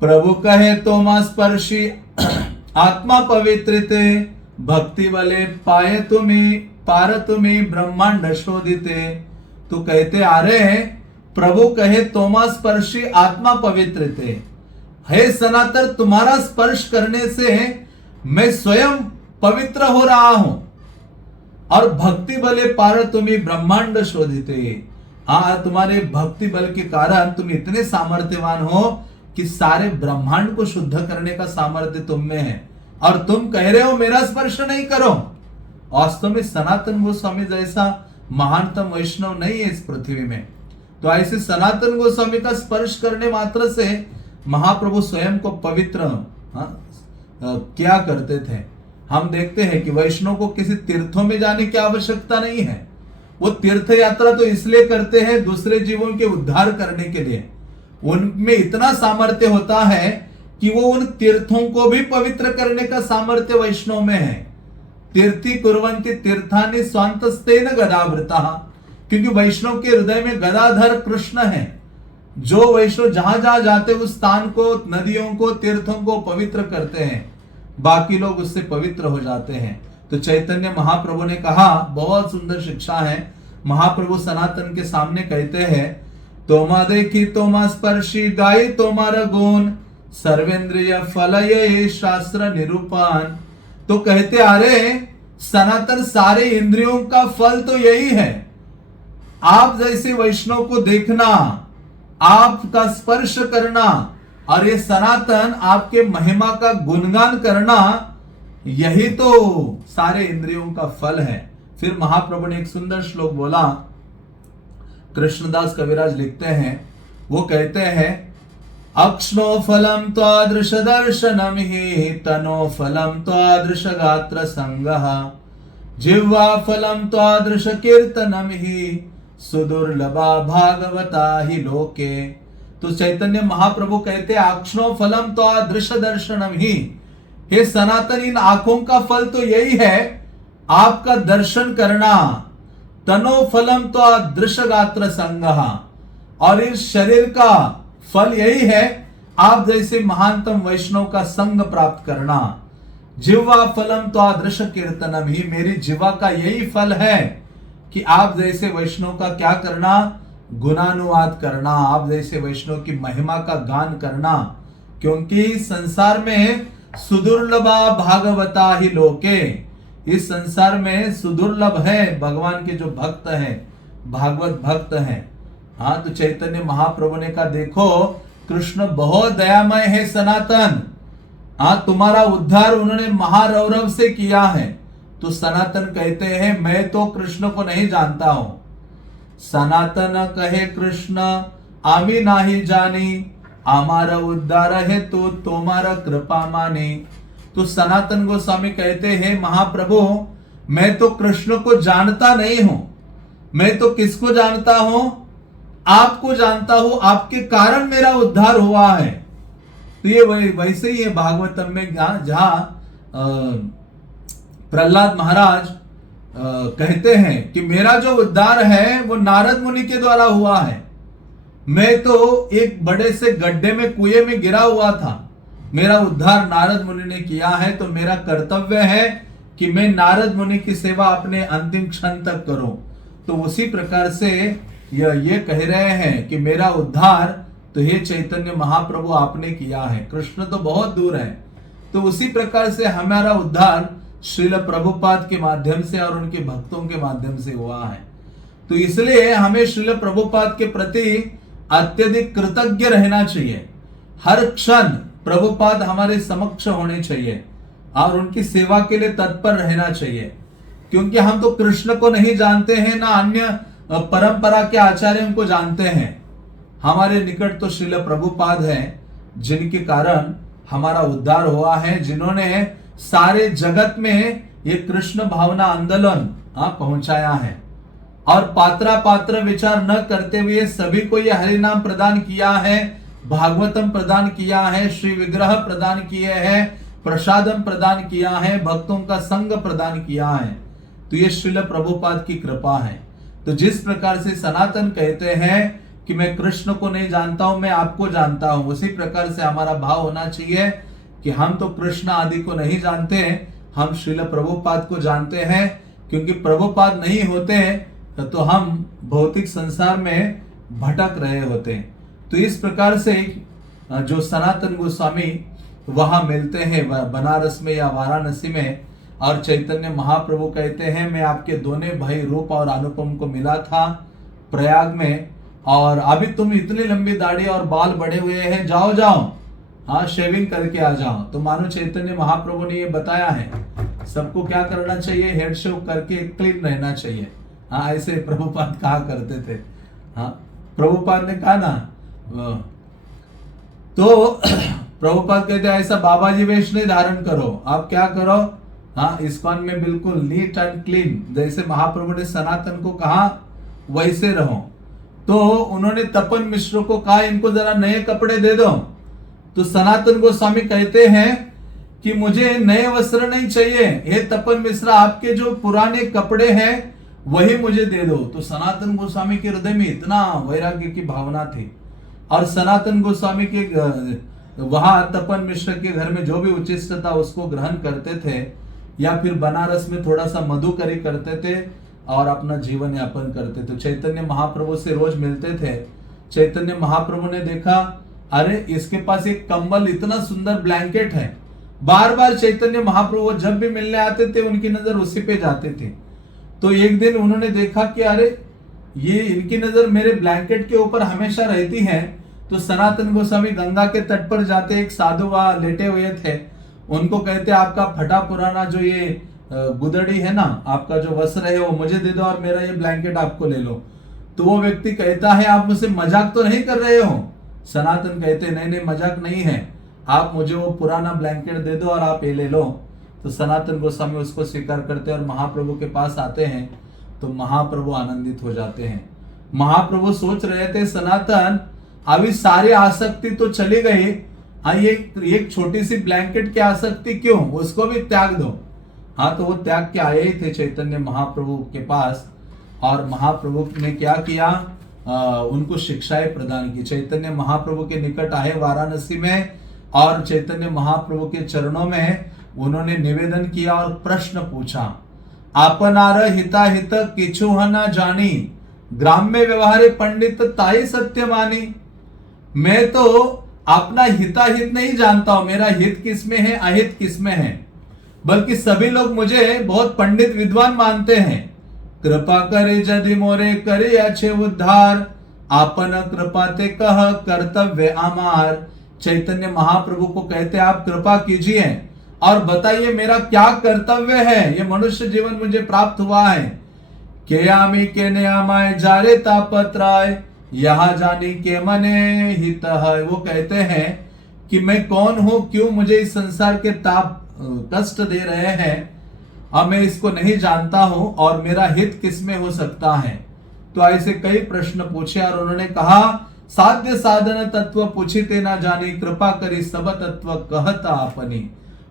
प्रभु कहे तो मां स्पर्शी आत्मा पवित्रिते, भक्ति वाले पाए तुम्हें पार तुम्हें ब्रह्मांड शोधिते। तो कहते आ रहे हैं, प्रभु कहे तोमा स्पर्शी आत्मा पवित्रते, हे सनातन तुम्हारा स्पर्श करने से मैं स्वयं पवित्र हो रहा हूं और भक्ति बले पार तुम्हें ब्रह्मांड शोधिते। हाँ, तुम्हारे भक्ति बल के कारण तुम इतने सामर्थ्यवान हो कि सारे ब्रह्मांड को शुद्ध करने का सामर्थ्य तुम में है, और तुम कह रहे हो मेरा स्पर्श नहीं करो। वास्तव में सनातन गोस्वामी जैसा महानतम वैष्णव नहीं है इस पृथ्वी में। तो ऐसे सनातन गोस्वामी का स्पर्श करने मात्र से महाप्रभु स्वयं को पवित्र क्या करते थे। हम देखते हैं कि वैष्णव को किसी तीर्थों में जाने की आवश्यकता नहीं है। वो तीर्थ यात्रा तो इसलिए करते हैं दूसरे जीवों के उद्धार करने के लिए। उनमें इतना सामर्थ्य होता है कि वो उन तीर्थों को भी पवित्र करने का सामर्थ्य वैष्णव में है। तीर्थी कुर्वन्ति तीर्थानि स्वांतस्तेन गदावृता, क्योंकि वैष्णव के हृदय में गदाधर कृष्ण है। जो वैष्णव जहां जहां जाते उस स्थान को, नदियों को, तीर्थों को पवित्र करते हैं, बाकी लोग उससे पवित्र हो जाते हैं। तो चैतन्य महाप्रभु ने कहा, बहुत सुंदर शिक्षा है। महाप्रभु सनातन के सामने कहते हैं, तोमा देखी तोमा स्पर्शी गाई तोमार गुण सर्वेंद्रिय फल ये शास्त्र निरूपण। तो कहते, अरे सनातन सारे इंद्रियों का फल तो यही है। आप जैसे वैष्णव को देखना, आपका स्पर्श करना, और ये सनातन आपके महिमा का गुणगान करना, यही तो सारे इंद्रियों का फल है। फिर महाप्रभु ने एक सुंदर श्लोक बोला, कृष्णदास कविराज लिखते हैं, वो कहते हैं, अक्ष्णो फलम त्वादृश दर्शनम ही तनो फलम त्वादृश गात्र संगः जिह्वा फलम त्वादृश कीर्तनम ही सुदुर्लभा भागवता ही लोके। तो चैतन्य महाप्रभु कहते हैं, अक्ष्णो फलम त्वादृश दर्शनम ही, हे सनातन इन आंखों का फल तो यही है आपका दर्शन करना। तनो फलम त्वादृश गात्र संगः, और इस शरीर का फल यही है आप जैसे महानतम वैष्णव का संग प्राप्त करना। जिह्वा फलम त्वादृश कीर्तनम ही, मेरी जिह्वा का यही फल है कि आप जैसे वैष्णव का क्या करना, गुणानुवाद करना, आप जैसे वैष्णव की महिमा का गान करना। क्योंकि संसार में सुदुर्लभा भागवता ही लोके, इस संसार में सुदुर्लभ है भगवान के जो भक्त हैं, भागवत भक्त हैं। हाँ, तो चैतन्य महाप्रभु ने कहा, देखो कृष्ण बहुत दयामय है सनातन। हाँ, तुम्हारा उद्धार उन्होंने महारौरव से किया है। तो सनातन कहते हैं, मैं तो कृष्ण को नहीं जानता हूं। सनातन कहे कृष्ण आमी नाही जानी, हमारा उद्धार है तो तुम्हारा कृपा मानी। तो सनातन गोस्वामी कहते हैं, महाप्रभु मैं तो कृष्ण को जानता नहीं हूं, मैं तो किसको जानता हूं, आपको जानता हूं, आपके कारण मेरा उद्धार हुआ है। तो ये वैसे ही है भागवतम में, जहां प्रहलाद महाराज कहते हैं कि मेरा जो उद्धार है वो नारद मुनि के द्वारा हुआ है। मैं तो एक बड़े से गड्ढे में, कुएं में गिरा हुआ था, मेरा उद्धार नारद मुनि ने किया है। तो मेरा कर्तव्य है कि मैं नारद मुनि की सेवा अपने अंतिम क्षण तक करूं। तो उसी प्रकार से ये कह रहे हैं कि मेरा उद्धार तो हे चैतन्य महाप्रभु आपने किया है, कृष्ण तो बहुत दूर है। तो उसी प्रकार से हमारा उद्धार श्रील प्रभुपाद के माध्यम से और उनके भक्तों के माध्यम से हुआ है। तो इसलिए हमें श्रील प्रभुपाद के प्रति अत्यधिक कृतज्ञ रहना चाहिए। हर क्षण प्रभुपाद हमारे समक्ष होने चाहिए और उनकी सेवा के लिए तत्पर रहना चाहिए। क्योंकि हम तो कृष्ण को नहीं जानते हैं, ना अन्य परंपरा के आचार्यों को जानते हैं। हमारे निकट तो श्रील प्रभुपाद हैं, जिनके कारण हमारा उद्धार हुआ है, जिन्होंने सारे जगत में ये कृष्ण भावना आंदोलन पहुंचाया है। और पात्रा पात्र विचार न करते हुए सभी को ये हरि नाम प्रदान किया है, भागवतम प्रदान किया है, श्री विग्रह प्रदान किए हैं, प्रसादम प्रदान किया है, भक्तों का संग प्रदान किया है। तो ये श्रील प्रभुपाद की कृपा है। तो जिस प्रकार से सनातन कहते हैं कि मैं कृष्ण को नहीं जानता हूं, मैं आपको जानता हूं, उसी प्रकार से हमारा भाव होना चाहिए कि हम तो कृष्ण आदि को नहीं जानते, हम श्रील प्रभुपाद को जानते हैं। क्योंकि प्रभुपाद नहीं होते तो हम भौतिक संसार में भटक रहे होते। तो इस प्रकार से जो सनातन गोस्वामी वहां मिलते हैं बनारस में या वाराणसी में, और चैतन्य महाप्रभु कहते हैं, मैं आपके दोनों भाई रूप और अनुपम को मिला था प्रयाग में, और अभी तुम इतनी लंबी दाढ़ी और बाल बढ़े हुए हैं, जाओ जाओ हाँ शेविंग करके आ जाओ। तो मानो चैतन्य महाप्रभु ने ये बताया है सबको क्या करना चाहिए, हेड शेव करके क्लीन रहना चाहिए। हाँ, ऐसे प्रभुपाद कहा करते थे। हाँ, प्रभुपाद ने कहा ना, तो प्रभुपाद कहते हैं ऐसा बाबा जी वेश नहीं धारण करो, आप क्या करो, हाँ इस्कॉन में बिल्कुल नीट एंड क्लीन, जैसे महाप्रभु ने सनातन को कहा वैसे रहो। तो उन्होंने तपन मिश्र को कहा इनको जरा नए कपड़े दे दो। तो सनातन गोस्वामी कहते हैं कि मुझे नए वस्त्र नहीं चाहिए, हे तपन मिश्रा आपके जो पुराने कपड़े हैं वही मुझे दे दो। तो सनातन गोस्वामी के हृदय में इतना वैराग्य की भावना थी, और सनातन गोस्वामी के वहां तपन मिश्र के घर में जो भी उचिष्ट था उसको ग्रहण करते थे, या फिर बनारस में थोड़ा सा मधुकरी करते थे और अपना जीवन यापन करते थे। चैतन्य महाप्रभु से रोज मिलते थे। चैतन्य महाप्रभु ने देखा अरे इसके पास एक कंबल, इतना सुंदर ब्लैंकेट है। बार बार चैतन्य महाप्रभु जब भी मिलने आते थे उनकी नजर उसी पे जाती थी। तो एक दिन उन्होंने देखा कि अरे ये इनकी नजर मेरे ब्लैंकेट के ऊपर हमेशा रहती है। तो सनातन गोस्वामी गंगा के तट पर जाते, एक साधु वहां लेटे हुए थे, उनको कहते आपका फटा पुराना जो ये गुदड़ी है ना, आपका जो वस्त्र है वो मुझे दे दो और मेरा ये ब्लैंकेट आपको ले लो। तो वो व्यक्ति कहता है आप मुझसे मजाक तो नहीं कर रहे हो? सनातन कहते नहीं नहीं मजाक नहीं है, आप मुझे वो पुराना ब्लैंकेट दे दो और आप ये ले लो। तो सनातन गोस्वामी उसको स्वीकार करते हैं और महाप्रभु के पास आते हैं। तो महाप्रभु आनंदित हो जाते हैं। महाप्रभु सोच रहे थे सनातन अभी सारी आसक्ति तो चली गई, हाँ ये एक छोटी सी ब्लैंकेट की आसक्ति क्यों, उसको भी त्याग दो। हाँ तो वो त्याग के आए ही थे चैतन्य महाप्रभु के पास, और महाप्रभु ने क्या किया, उनको शिक्षाएं प्रदान की। चैतन्य महाप्रभु के निकट आए वाराणसी में, और चैतन्य महाप्रभु के चरणों में उन्होंने निवेदन किया और प्रश्न पूछा, आपनार हिताहित किछु न जानी, ग्राम्य व्यवहारे पंडित ताई सत्य मानी। मैं तो अपना हिताहित नहीं जानता हूं, मेरा हित किसमें है अहित किसमें है, बल्कि सभी लोग मुझे बहुत पंडित विद्वान मानते हैं। कृपा करे यदि मोरे करे अच्छे उद्धार, आपन कृपा ते कह कर्तव्य आमार। चैतन्य महाप्रभु को कहते आप कृपा कीजिए और बताइए मेरा क्या कर्तव्य है, ये मनुष्य जीवन मुझे प्राप्त हुआ है। के आमी के नियामाय जारे तापत्राय, यहां जानी के मने हित है। वो कहते हैं कि मैं कौन हूं, क्यों मुझे इस संसार के ताप कष्ट दे रहे हैं, अब मैं इसको नहीं जानता हूं, और मेरा हित किसमें हो सकता है। तो ऐसे कई प्रश्न पूछे और उन्होंने कहा साध्य साधन तत्व पूछिते ना जानी, कृपा करी सब तत्व कहता अपनी।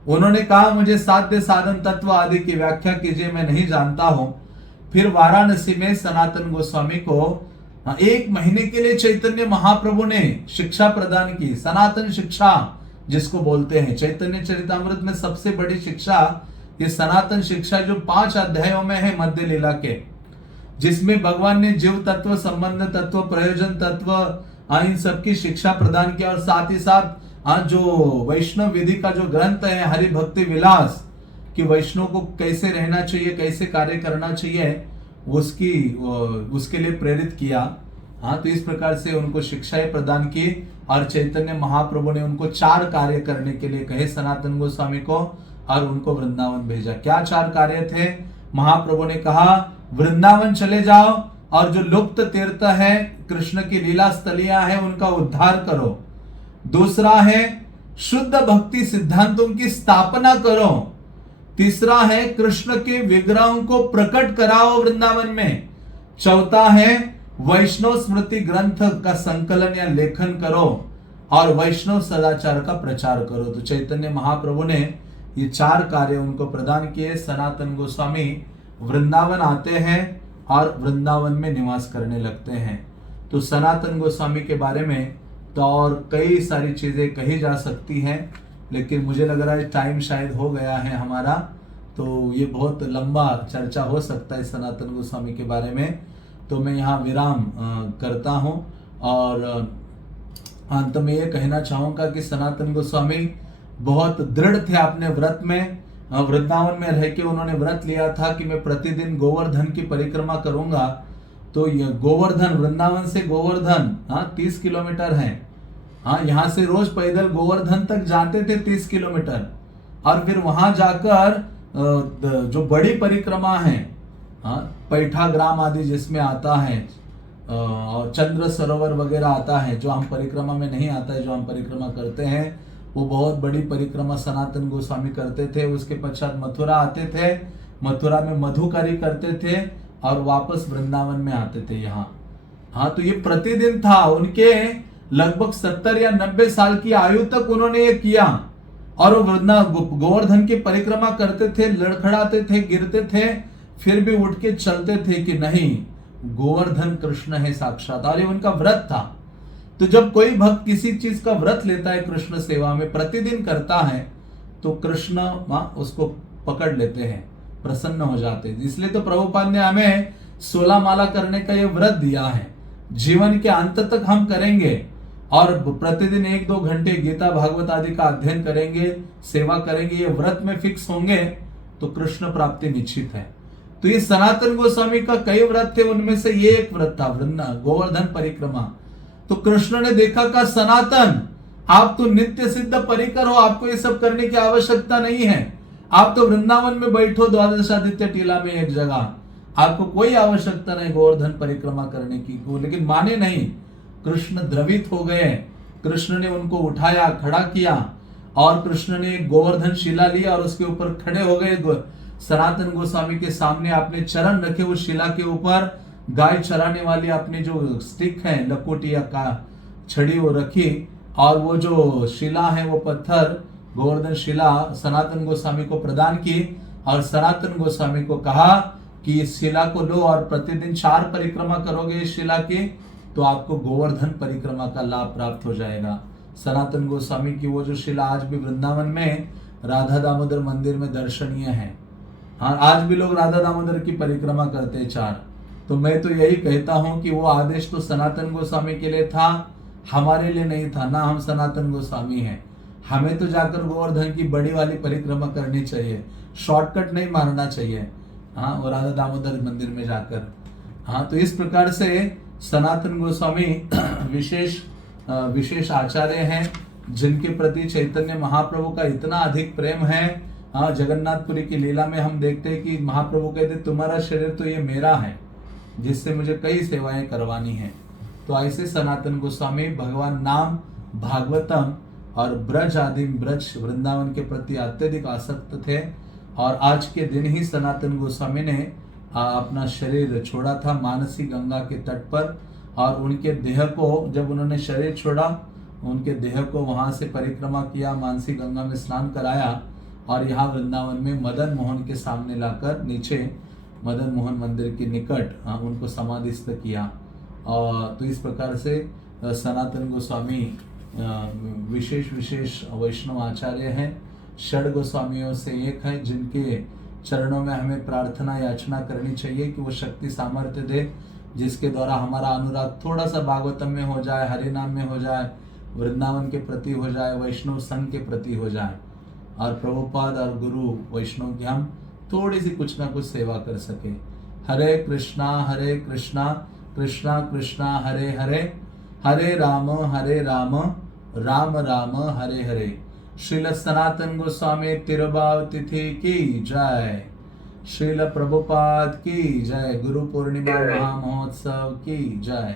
उन्होंने कहा मुझे साध्य साधन तत्व आदि की व्याख्या कीजिए, मैं नहीं जानता हूं। फिर वाराणसी में सनातन गोस्वामी को 1 महीने के लिए चैतन्य महाप्रभु ने शिक्षा प्रदान की, सनातन शिक्षा जिसको बोलते हैं। चैतन्य चरितामृत में सबसे बड़ी शिक्षा ये सनातन शिक्षा जो 5 अध्यायों में है मध्य लीला के, जिसमें भगवान ने जीव तत्व, संबंध तत्व, प्रयोजन तत्व, इन सबकी शिक्षा प्रदान किया। और साथ ही साथ जो वैष्णव विधि का जो ग्रंथ है हरि भक्ति विलास, कि वैष्णव को कैसे रहना चाहिए, कैसे कार्य करना चाहिए, उसके लिए प्रेरित किया। हाँ तो इस प्रकार से उनको शिक्षाएं प्रदान की, और चैतन्य महाप्रभु ने उनको 4 कार्य करने के लिए कहे सनातन गोस्वामी को, और उनको वृंदावन भेजा। क्या 4 कार्य थे? महाप्रभु ने कहा वृंदावन चले जाओ और जो लुप्त तीर्थ है, कृष्ण की लीला स्थलियां हैं, उनका उद्धार करो। दूसरा है शुद्ध भक्ति सिद्धांतों की स्थापना करो। तीसरा है कृष्ण के विग्रहों को प्रकट कराओ वृंदावन में। चौथा है वैष्णव स्मृति ग्रंथ का संकलन या लेखन करो, और वैष्णव सदाचार का प्रचार करो। तो चैतन्य महाप्रभु ने ये 4 कार्य उनको प्रदान किए। सनातन गोस्वामी वृंदावन आते हैं और वृंदावन में निवास करने लगते हैं। तो सनातन गोस्वामी के बारे में तो और कई सारी चीजें कही जा सकती हैं, लेकिन मुझे लग रहा है टाइम शायद हो गया है हमारा, तो ये बहुत लंबा चर्चा हो सकता है सनातन गोस्वामी के बारे में। तो मैं यहाँ विराम करता हूँ, और अंत में ये कहना चाहूँगा कि सनातन गोस्वामी बहुत दृढ़ थे अपने व्रत में। वृंदावन में रह के उन्होंने व्रत लिया था कि मैं प्रतिदिन गोवर्धन की परिक्रमा करूंगा। तो ये गोवर्धन, वृंदावन से गोवर्धन 30 किलोमीटर है। यहाँ से रोज पैदल गोवर्धन तक जाते थे 30 किलोमीटर, और फिर वहां जाकर जो बड़ी परिक्रमा है, पैठा ग्राम आदि जिसमें आता है, और चंद्र सरोवर वगैरह आता है, जो हम परिक्रमा में नहीं आता है, जो हम परिक्रमा करते हैं, वो बहुत बड़ी परिक्रमा सनातन गोस्वामी करते थे। उसके पश्चात मथुरा आते थे, मथुरा में मधुकारी करते थे और वापस वृंदावन में आते थे यहाँ। हाँ, तो ये प्रतिदिन था। उनके लगभग 70 या 90 साल की आयु तक उन्होंने ये किया और वो गोवर्धन की परिक्रमा करते थे, लड़खड़ाते थे, गिरते थे, फिर भी उठ के चलते थे कि नहीं, गोवर्धन कृष्ण है साक्षात। और ये उनका व्रत था। तो जब कोई भक्त किसी चीज का व्रत लेता है, कृष्ण सेवा में प्रतिदिन करता है, तो कृष्ण उसको पकड़ लेते हैं, प्रसन्न हो जाते हैं। इसलिए तो प्रभुपाद ने हमें 16 माला करने का ये व्रत दिया है। जीवन के अंत तक हम करेंगे और प्रतिदिन 1-2 घंटे गीता भागवत आदि का अध्ययन करेंगे, सेवा करेंगे, ये व्रत में फिक्स होंगे, तो कृष्ण प्राप्ति निश्चित है। तो ये सनातन गोस्वामी का कई व्रत थे, उनमें से ये एक व्रत था, गोवर्धन परिक्रमा। तो कृष्ण ने देखा का सनातन, आप तो नित्य सिद्ध परिकर हो, आपको ये सब करने की आवश्यकता नहीं है। आप तो वृंदावन में बैठो द्वादशादित्य टीला में एक जगह, आपको कोई आवश्यकता नहीं गोवर्धन परिक्रमा करने की। लेकिन माने नहीं, कृष्ण द्रवित हो गए। कृष्ण ने उनको उठाया, खड़ा किया और कृष्ण ने एक गोवर्धन शिला लिया और उसके ऊपर खड़े हो गए। सनातन गोस्वामी के सामने आपने चरण रखे, उस शिला के ऊपर गाय चराने वाली अपनी जो स्टिक है, लकोटी या का छड़ी, वो रखी और वो जो शिला है, वो पत्थर गोवर्धन शिला सनातन गोस्वामी को प्रदान की और सनातन गोस्वामी को कहा कि इस शिला को लो और प्रतिदिन 4 परिक्रमा करोगे इस शिला की, तो आपको गोवर्धन परिक्रमा का लाभ प्राप्त हो जाएगा। सनातन गोस्वामी की वो जो शिला आज भी वृंदावन में राधा दामोदर मंदिर में दर्शनीय है। हाँ, आज भी लोग राधा दामोदर की परिक्रमा करते हैं 4। तो मैं तो यही कहता हूं कि वो आदेश तो सनातन गोस्वामी के लिए था, हमारे लिए नहीं था ना। हम सनातन गोस्वामी हैं, हमें तो जाकर गोवर्धन की बड़ी वाली परिक्रमा करनी चाहिए, शॉर्टकट नहीं मारना चाहिए। हाँ, और राधा दामोदर मंदिर में जाकर। हाँ, तो इस प्रकार से सनातन गोस्वामी विशेष आचार्य हैं, जिनके प्रति चैतन्य महाप्रभु का इतना अधिक प्रेम है। हाँ, जगन्नाथपुरी की लीला में हम देखते हैं कि महाप्रभु कहते तुम्हारा शरीर तो ये मेरा है, जिससे मुझे कई सेवाएं करवानी है। तो ऐसे सनातन गोस्वामी भगवान नाम, भागवतम और ब्रज आदि ब्रज वृंदावन के प्रति अत्यधिक आसक्त थे। और आज के दिन ही सनातन गोस्वामी ने अपना शरीर छोड़ा था मानसी गंगा के तट पर। और उनके देह को, जब उन्होंने शरीर छोड़ा, उनके देह को वहां से परिक्रमा किया, मानसी गंगा में स्नान कराया और यहाँ वृंदावन में मदन मोहन के सामने लाकर, नीचे मदन मोहन मंदिर के निकट उनको समाधिस्थ किया। और तो इस प्रकार से सनातन गोस्वामी विशेष वैष्णव आचार्य हैं, षड गोस्वामियों से एक है, जिनके चरणों में हमें प्रार्थना याचना करनी चाहिए कि वो शक्ति सामर्थ्य दे, जिसके द्वारा हमारा अनुराग थोड़ा सा भागवतम में हो जाए, हरि नाम में हो जाए, वृंदावन के प्रति हो जाए, वैष्णव संघ के प्रति हो जाए, और प्रभुपाद और गुरु वैष्णव की हम थोड़ी सी कुछ ना कुछ सेवा कर सके। हरे कृष्णा कृष्णा कृष्णा हरे हरे, हरे राम राम राम हरे हरे। श्रील सनातन गोस्वामी तिरुभाव तिथि की जय। श्रील प्रभुपाद की जय। गुरु पूर्णिमा महामहोत्सव की जय।